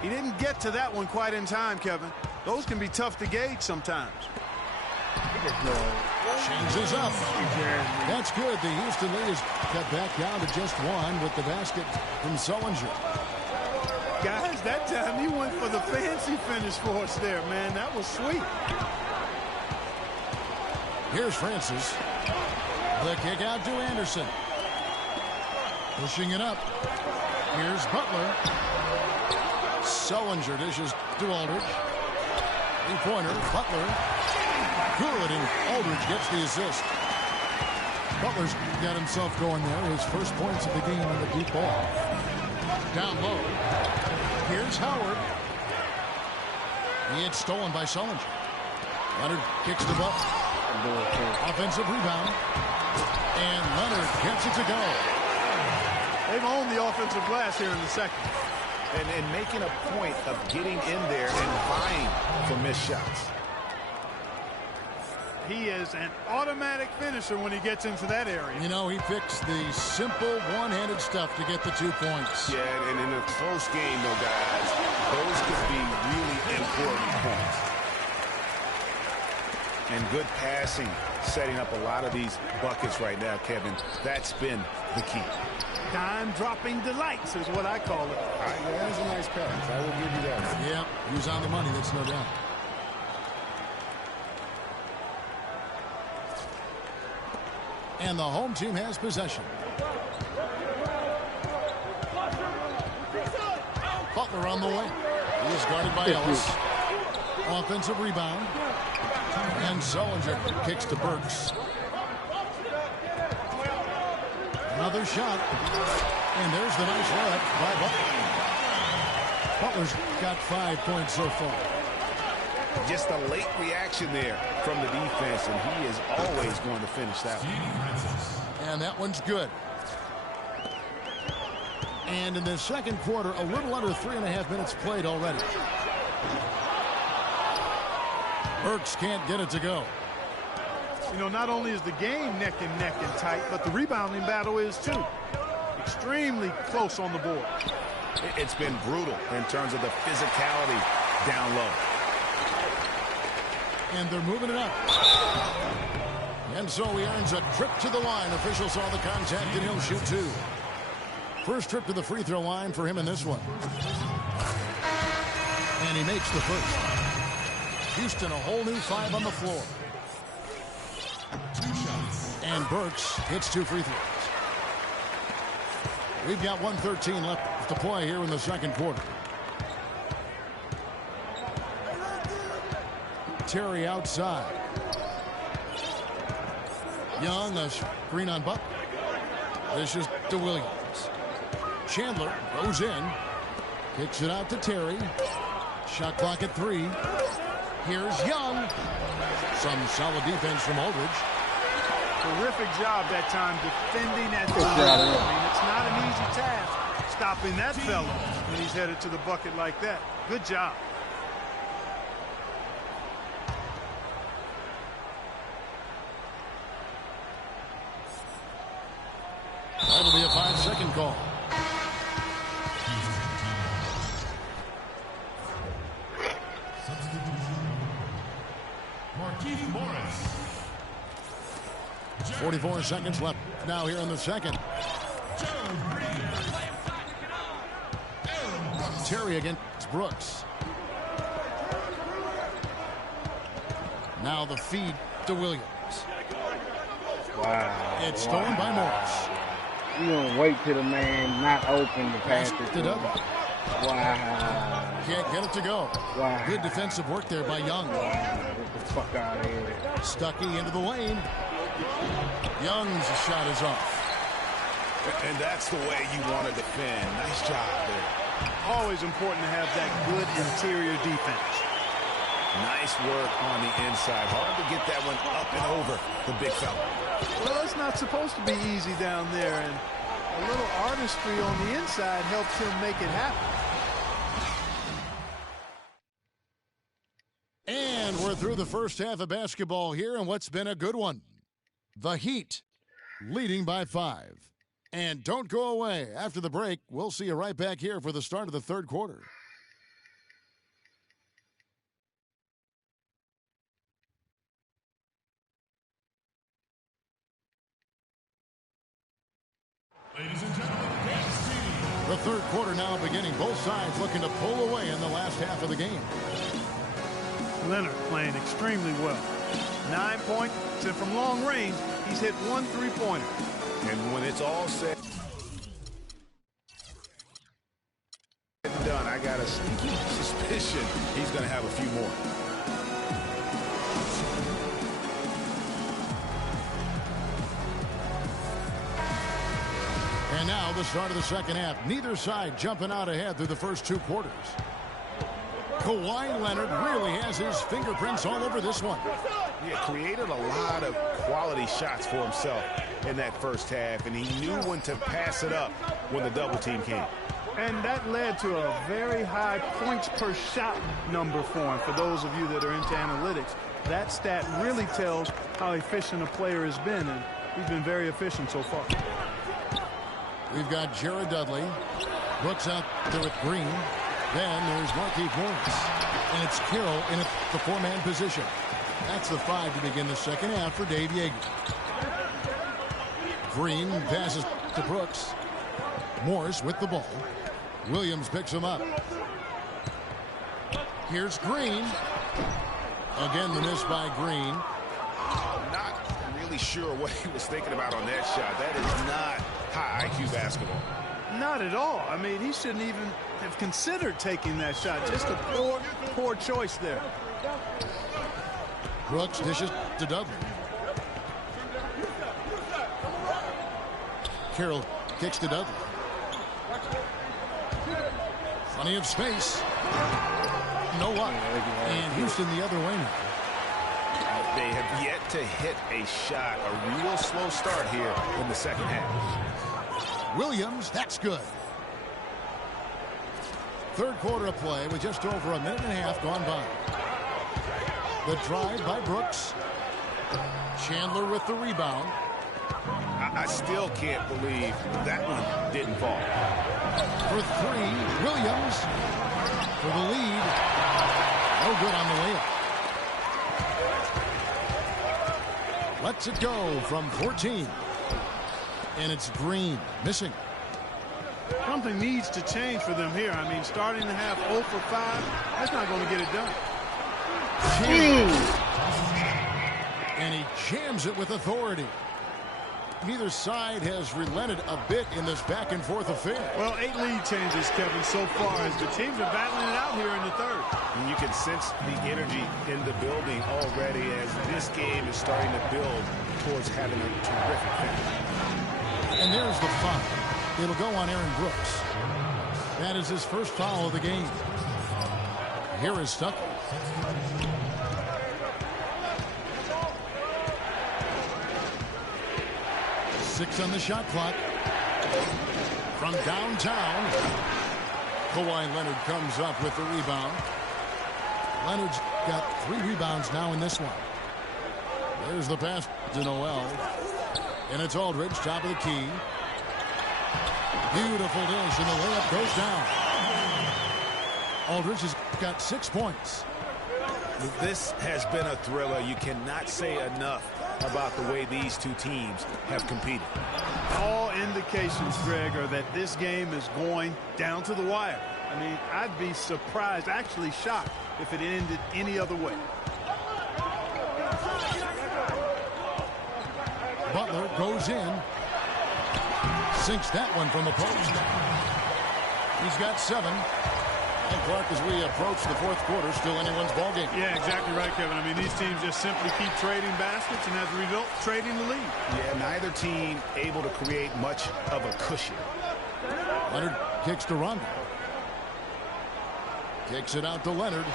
He didn't get to that one quite in time, Kevin. Those can be tough to gauge sometimes. Changes up. That's good. The Houston lead is cut back down to just one with the basket from Sullinger. Guys, that time he went for the fancy finish for us there, man. That was sweet. Here's Francis. The kick out to Anderson. Pushing it up. Here's Butler. Sullinger dishes to Aldridge. Three-pointer. Butler. Good, and Aldridge gets the assist. Butler's got himself going there. His first points of the game on the deep ball. Down low. Here's Howard. He had stolen by Sullinger. Leonard kicks the ball. Offensive rebound. And Leonard gets it to go. They've owned the offensive glass here in the second. And making a point of getting in there and vying for missed shots. He is an automatic finisher when he gets into that area. You know, he picks the simple one-handed stuff to get the 2 points. Yeah, and in a close game, though, guys, those could be really important points. And good passing, setting up a lot of these buckets right now, Kevin. That's been the key. Dime-dropping delights is what I call it. Yeah, that was a nice pass. I will give you that. Yeah, he was on the money, that's no doubt. And the home team has possession. Butler on the way. He is guarded by Ellis. Offensive rebound. And Sullinger kicks to Burks. Another shot. And there's the nice layup by Butler. Butler's got 5 points so far. Just a late reaction there from the defense, and he is always going to finish that one. And that one's good. And in the second quarter, a little under 3.5 minutes played already. Burks can't get it to go. You know, not only is the game neck and tight, but the rebounding battle is too. Extremely close on the board. It's been brutal in terms of the physicality down low. And they're moving it up. And so he earns a trip to the line. Officials saw the contact, and he'll shoot 2. First trip to the free throw line for him in this one. And he makes the first. Houston, a whole new 5 on the floor. 2 shots. And Burks hits 2 free throws. We've got 1:13 left to play here in the second quarter. Terry outside. Young, a screen on Butler. This is to Williams. Chandler goes in. Kicks it out to Terry. Shot clock at 3. Here's Young. Some solid defense from Aldridge. Terrific job that time defending that. I mean, it's not an easy task stopping that fella when he's headed to the bucket like that. Good job. That'll be a 5-second call. Markieff Morris. 44 seconds left now here in the second. Joe Green. carry against Brooks. Now the feed to Williams. Wow. It's stolen by Morris. You don't wait till the man not open to pass it to him. Wow. Can't get it to go. Wow. Good defensive work there by Young. Get the fuck out of here. Stuckey into the lane. Young's shot is off. And that's the way you want to defend. Nice job there. Always important to have that good interior defense. Nice work on the inside. Hard to get that one up and over the big fella. Well, it's not supposed to be easy down there, and a little artistry on the inside helps him make it happen. And we're through the first half of basketball here, and what's been a good one. The Heat leading by 5. And don't go away. After the break, we'll see you right back here for the start of the third quarter. Ladies and gentlemen, game speed. The third quarter now beginning. Both sides looking to pull away in the last half of the game. Leonard playing extremely well. 9 points, and from long range, he's hit 1 3-pointer. And when it's all said and done, I got a sneaky suspicion he's going to have a few more. And now the start of the second half. Neither side jumping out ahead through the first 2 quarters. Kawhi Leonard really has his fingerprints all over this one. Yeah, created a lot of quality shots for himself in that first half, and he knew when to pass it up when the double team came. And that led to a very high points per shot number for him. For those of you that are into analytics, that stat really tells how efficient a player has been, and he's been very efficient so far. We've got Jared Dudley. Brooks out there with Green. Then there's Markieff Morris. And it's Carroll in the 4-man position. That's the 5 to begin the second half for Dave Yeager. Green passes to Brooks. Morris with the ball. Williams picks him up. Here's Green. Again, the miss by Green. Not really sure what he was thinking about on that shot. That is not high IQ basketball. Not at all. I mean, he shouldn't even have considered taking that shot. Just a poor choice there. Brooks dishes to Dudley. Carroll kicks to Dudley. Plenty of space. No one. And Houston the other way now. They have yet to hit a shot. A real slow start here in the second half. Williams, that's good. Third quarter of play with just over a minute and a half gone by. The drive by Brooks. Chandler with the rebound. I still can't believe that one didn't fall. For 3, Williams for the lead. No good on the layup. Lets it go from 14. And it's Green missing. Something needs to change for them here. I mean, starting to have 0 for 5, that's not going to get it done. And he jams it with authority. Neither side has relented a bit in this back-and-forth affair. Well, 8 lead changes, Kevin, so far as the teams are battling it out here in the third. And you can sense the energy in the building already as this game is starting to build towards having a terrific finish. And there's the foul. It'll go on Aaron Brooks. That is his first foul of the game. Here is Stuckey. Six on the shot clock. From downtown, Kawhi Leonard comes up with the rebound. Leonard's got 3 rebounds now in this one. There's the pass to Noel. And it's Aldridge, top of the key. Beautiful dish, and the layup goes down. Aldridge has got 6 points. This has been a thriller. You cannot say enough about the way these two teams have competed. All indications, Greg, are that this game is going down to the wire. I mean, I'd be surprised, actually shocked, if it ended any other way. Butler goes in. Sinks that one from the post. He's got 7. And Clark, as we approach the fourth quarter, still anyone's ballgame. Yeah, exactly right, Kevin. I mean, these teams just simply keep trading baskets, and as a result, trading the lead. Yeah, neither team able to create much of a cushion. Leonard kicks to Rondo. Kicks it out to Leonard.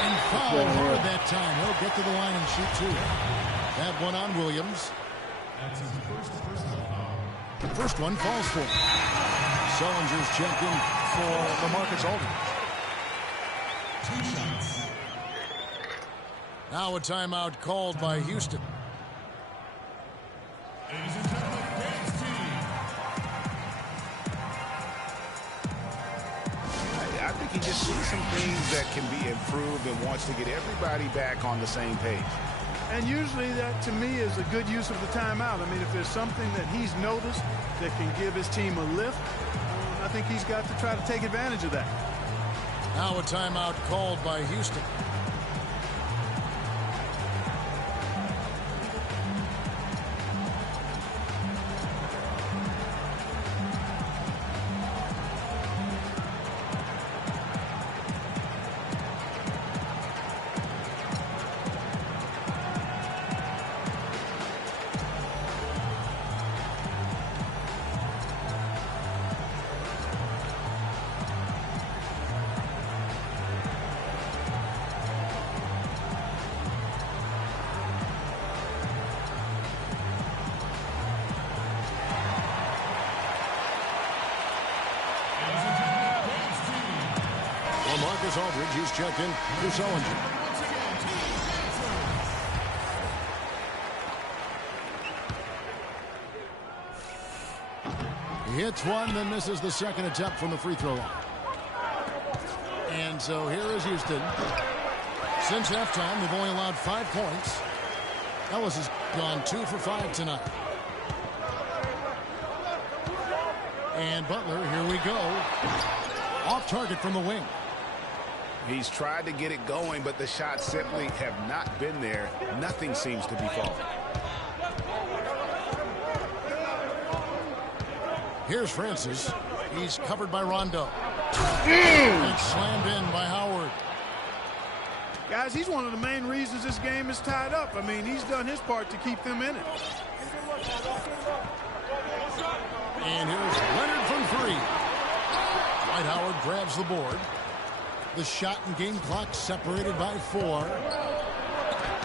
And foul hard that time. He'll get to the line and shoot 2. That one on Williams. That's his first personal foul. The first one falls for him. Sullinger's checked in for LaMarcus Aldridge. 2 shots. Now a timeout called by Houston. Ladies and gentlemen, Games team. I think he just sees some things that can be improved and wants to get everybody back on the same page. And usually that, to me, is a good use of the timeout. I mean, if there's something that he's noticed that can give his team a lift, I think he's got to try to take advantage of that. Now a timeout called by Houston. LaMarcus Aldridge is checked in for Sullinger. He hits one, then misses the second attempt from the free throw line. And so here is Houston. Since halftime, they've only allowed 5 points. Ellis has gone 2 for 5 tonight. And Butler, here we go. Off target from the wing. He's tried to get it going, but the shots simply have not been there. Nothing seems to be falling. Here's Francis. He's covered by Rondo. And slammed in by Howard. Guys, he's one of the main reasons this game is tied up. I mean, he's done his part to keep them in it. And here's Leonard from 3. Dwight Howard grabs the board. The shot and game clock separated by 4.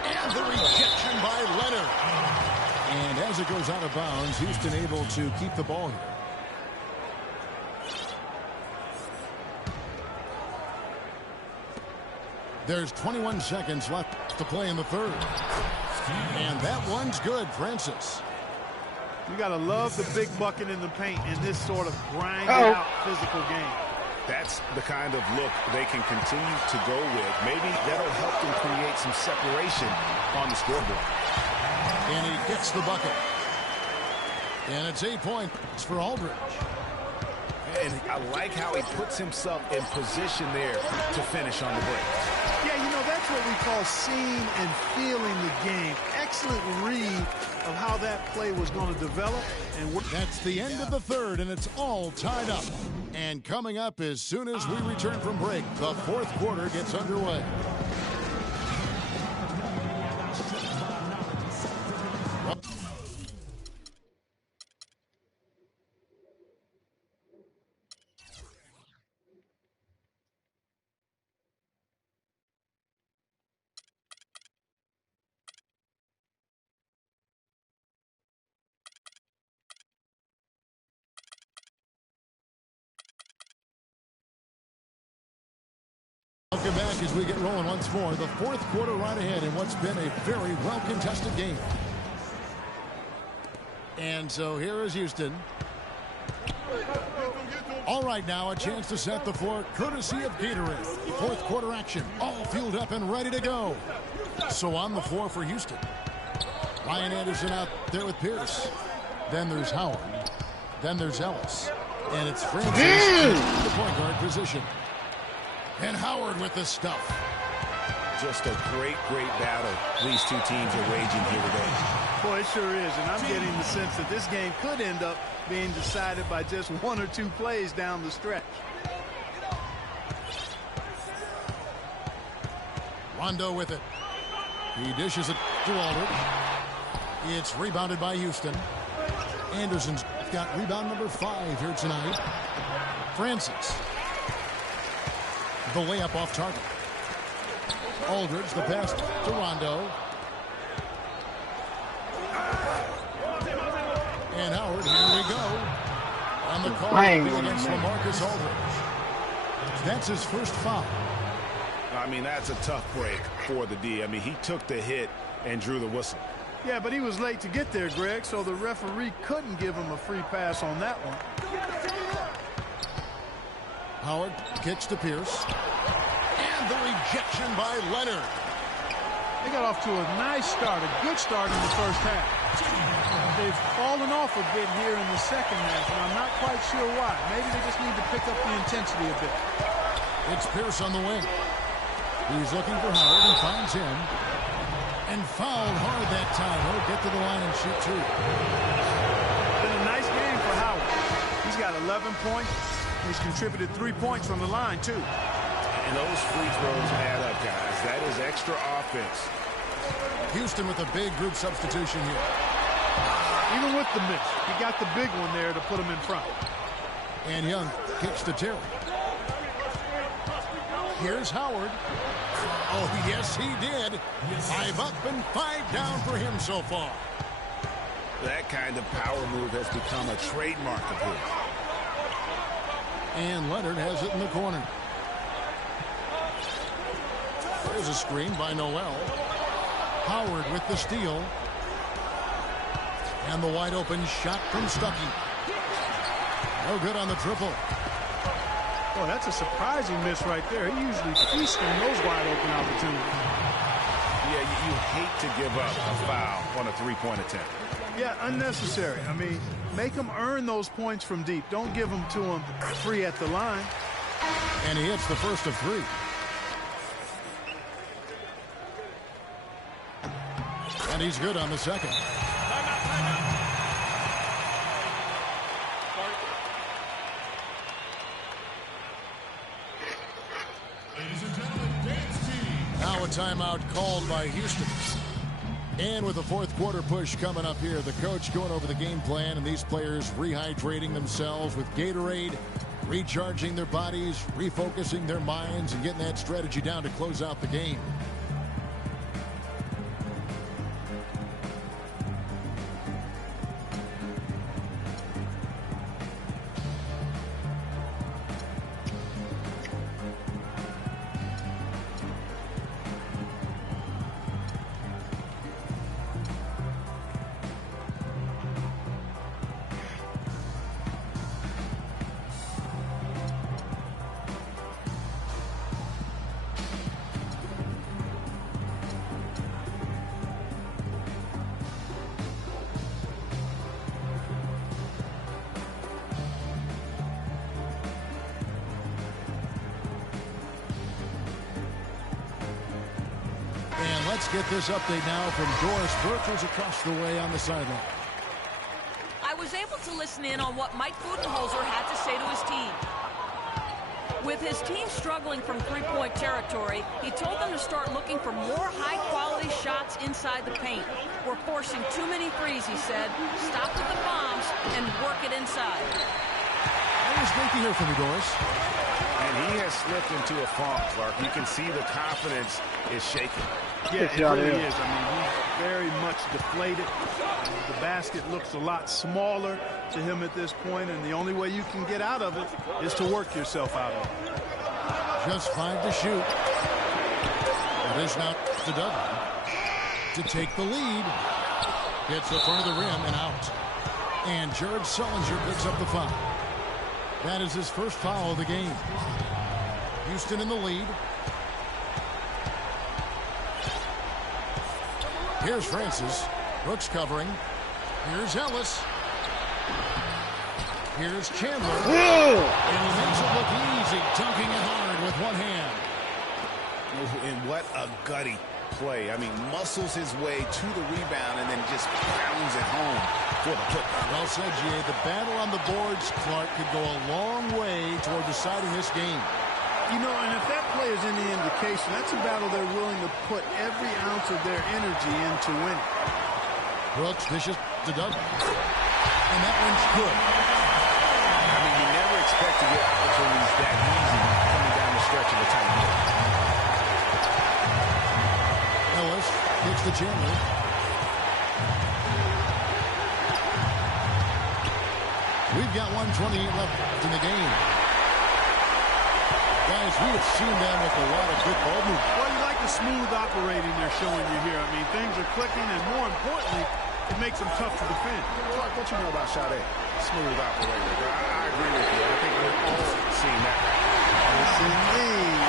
And the rejection by Leonard. And as it goes out of bounds, Houston able to keep the ball here. There's 21 seconds left to play in the third. And that one's good, Francis. You got to love the big bucket in the paint in this sort of grind-out physical game. That's the kind of look they can continue to go with. Maybe that'll help them create some separation on the scoreboard. And he gets the bucket. And it's 8 points for Aldridge. And I like how he puts himself in position there to finish on the break. Yeah, you know, that's what we call seeing and feeling the game. Excellent read of how that play was going to develop. And that's the end of the third, and it's all tied up. And coming up as soon as we return from break, the fourth quarter gets underway. Welcome back as we get rolling once more. The fourth quarter right ahead in what's been a very well-contested game. And so here is Houston. All right, now a chance to set the floor courtesy of Gatorade. Fourth quarter action, all fueled up and ready to go. So on the floor for Houston. Ryan Anderson out there with Pierce. Then there's Howard. Then there's Ellis. And it's Francis in the point guard position. And Howard with the stuff. Just a great battle these two teams are waging here today. Boy, it sure is. And I'm getting the sense that this game could end up being decided by just 1 or 2 plays down the stretch. Rondo with it. He dishes it to Aldridge. It's rebounded by Houston. Anderson's got rebound number 5 here tonight. Francis. The layup off target. Aldridge, the pass to Rondo. And Howard, here we go. On the call against LaMarcus Aldridge. That's his first foul. I mean, that's a tough break for the D. I mean, he took the hit and drew the whistle. Yeah, but he was late to get there, Greg, so the referee couldn't give him a free pass on that one. Howard kicks to Pierce. And the rejection by Leonard. They got off to a nice start, a good start in the first half. They've fallen off a bit here in the second half, and I'm not quite sure why. Maybe they just need to pick up the intensity a bit. It's Pierce on the wing. He's looking for Howard and finds him. And fouled hard that time. He'll get to the line and shoot 2. Been a nice game for Howard. He's got 11 points. He's contributed 3 points from the line, too. And those free throws add up, guys. That is extra offense. Houston with a big group substitution here. Even with the miss, he got the big one there to put him in front. And Young kicks to Terry. Here's Howard. Oh, yes, he did. 5 up and 5 down for him so far. That kind of power move has become a trademark of his. And Leonard has it in the corner. There's a screen by Noel. Howard with the steal. And the wide open shot from Stuckey. No good on the triple. Boy, that's a surprising miss right there. He usually feasts on those wide open opportunities. Yeah, you hate to give up a foul on a 3-point attempt. Yeah, unnecessary. I mean, make them earn those points from deep. Don't give them to them free at the line. And he hits the first of 3. And he's good on the second. Now a timeout called by Houston. And with the fourth quarter push coming up here, the coach going over the game plan and these players rehydrating themselves with Gatorade, recharging their bodies, refocusing their minds, and getting that strategy down to close out the game. Let's get this update now from Doris Burke, who's across the way on the sideline. I was able to listen in on what Mike Budenholzer had to say to his team. With his team struggling from three-point territory, he told them to start looking for more high-quality shots inside the paint. We're forcing too many threes, he said. Stop with the bombs and work it inside. That was great to hear from you, Doris. And he has slipped into a funk, Clark. You can see the confidence is shaking. Yeah, it really is. I mean, he's very much deflated. The basket looks a lot smaller to him at this point, and the only way you can get out of it is to work yourself out of it. Just 5 to shoot. It is now to Dudley to take the lead. Hits the front of the rim and out. And Jared Sullinger picks up the foul. That is his first foul of the game. Houston in the lead. Here's Francis. Brooks covering. Here's Ellis. Here's Chandler. Whoa! And he makes it look easy, dunking it hard with one hand. And what a gutty play. I mean, muscles his way to the rebound and then just pounds it home for the putback. Well said, G.A. The battle on the boards, Clark, could go a long way toward deciding this game. You know, and if that play is any indication, that's a battle they're willing to put every ounce of their energy into winning. Brooks dishes to Douglas. And that one's good. I mean, you never expect to get opportunities that easy coming down the stretch of a tight game. Ellis kicks to Chandler. We've got 1:28 left in the game. Guys, we have seen them with a lot of good ball movement. Well, you like the smooth operating they're showing you here. I mean, things are clicking, and more importantly, it makes them tough to defend. Clark, what you know about Sade? Smooth operator. I agree with you. I think we're all seeing that. Yes, indeed.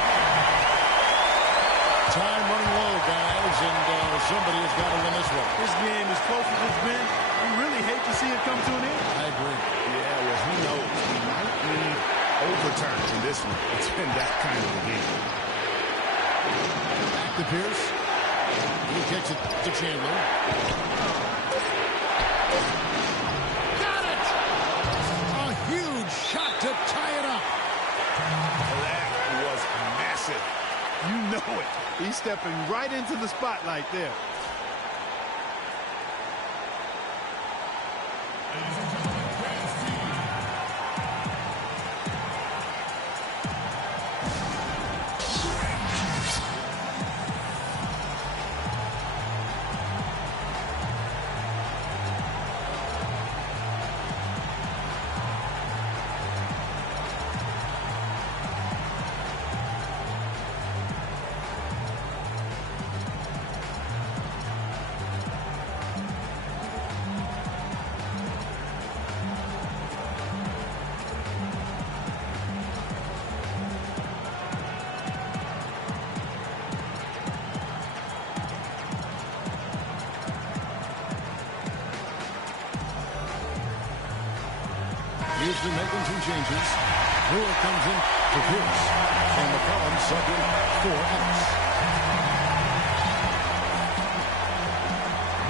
Time running low, guys, and somebody has got to win this one. This game, as close as it's been, we really hate to see it come to an end. I agree. Yeah, well, who knows? We might need overturn in this one. It's been that kind of a game. Back to Pierce. He kicks it to Chandler. Got it! A huge shot to tie it up. That was massive. You know it. He's stepping right into the spotlight there. He's been making some changes. Brewer comes in to Pierce. And McCollum subbed in for Ellis.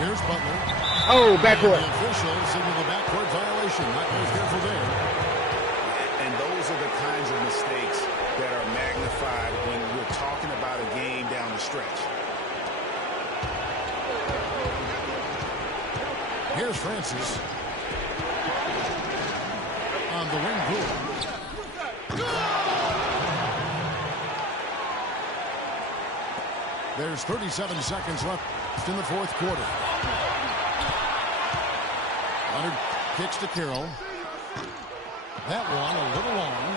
Here's Butler. Oh, backcourt. And the official signaled a backcourt violation. Not very careful there. And those are the kinds of mistakes that are magnified when we're talking about a game down the stretch. Here's Francis. On the wing, Brewer. There's 37 seconds left in the fourth quarter. Leonard kicks to Carroll. That one a little long.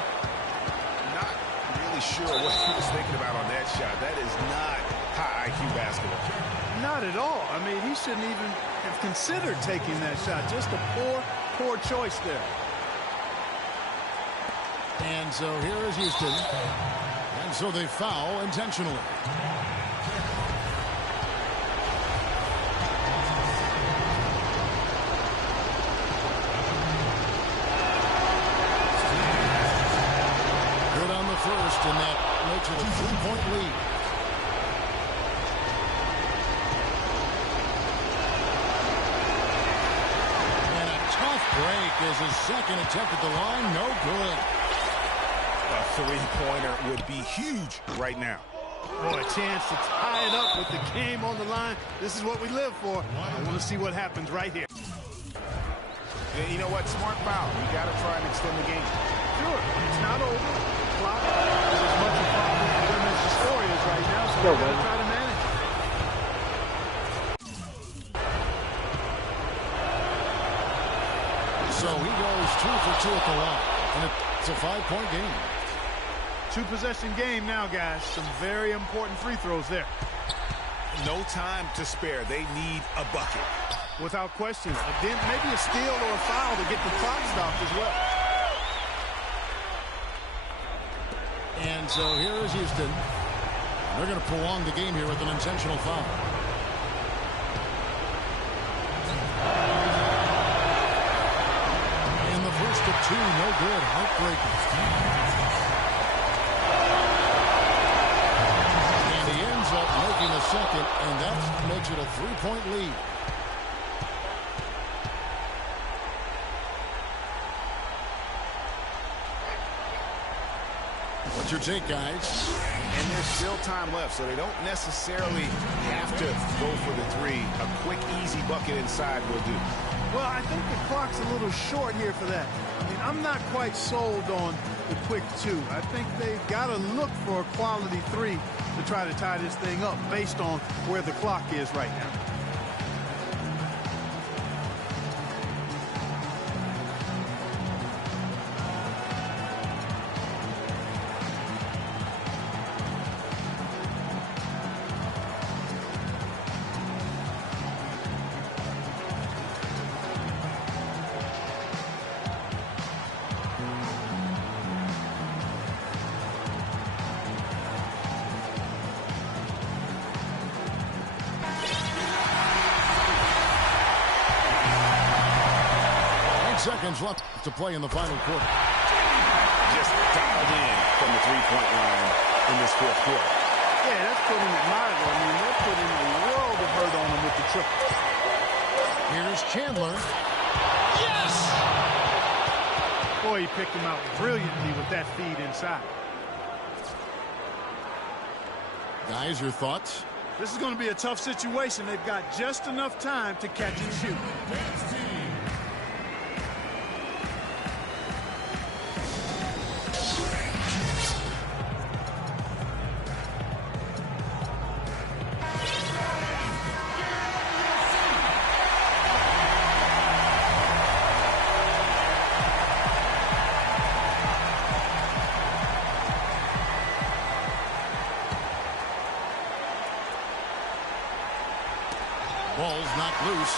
Not really sure what he was thinking about on that shot. That is not high IQ basketball. Not at all. I mean, he shouldn't even have considered taking that shot. Just a poor choice there. And so here is Houston. And so they foul intentionally. Good on the first, and that makes it a 3-point lead. And a tough break is his second attempt at the line. No good. A three-pointer would be huge right now. Boy, a chance to tie it up with the game on the line. This is what we live for. I want to see what happens right here. And you know what? Smart foul. You got to try and extend the game. Sure, it's not over. The clock is as much a problem for them as the score is right now, so we're going to try to manage it. So he goes 2 for 2 at the line. And it's a 5-point game. Two-possession game now, guys. Some very important free throws there. No time to spare. They need a bucket. Without question. Again, maybe a steal or a foul to get the clock stopped as well. And so here is Houston. They're going to prolong the game here with an intentional foul. of two, no good. Heartbreaking. And he ends up making a second, and that makes it a 3-point lead. What's your take, guys? And there's still time left, so they don't necessarily have to go for the three. A quick, easy bucket inside will do. Well, I think the clock's a little short here for that. I mean, I'm not quite sold on the quick two. I think they've got to look for a quality three to try to tie this thing up based on where the clock is right now. Seconds left to play in the final quarter. Just dialed in from the three-point line in this fourth quarter. Yeah, that's putting it mildly. I mean, they're putting a world of hurt on him with the triple. Here's Chandler. Yes! Boy, he picked him out brilliantly with that feed inside. Guys, your thoughts? This is going to be a tough situation. They've got just enough time to catch and shoot. Ball's knocked loose.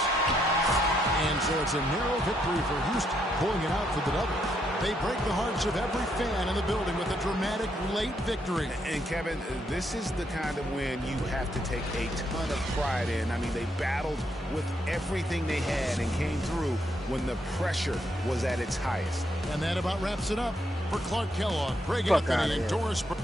And so it's a narrow victory for Houston, pulling it out for the double. They break the hearts of every fan in the building with a dramatic late victory. And Kevin, this is the kind of win you have to take a ton of pride in. I mean, they battled with everything they had and came through when the pressure was at its highest. And that about wraps it up. For Clark Kellogg, Greg Anthony, and Doris Burke.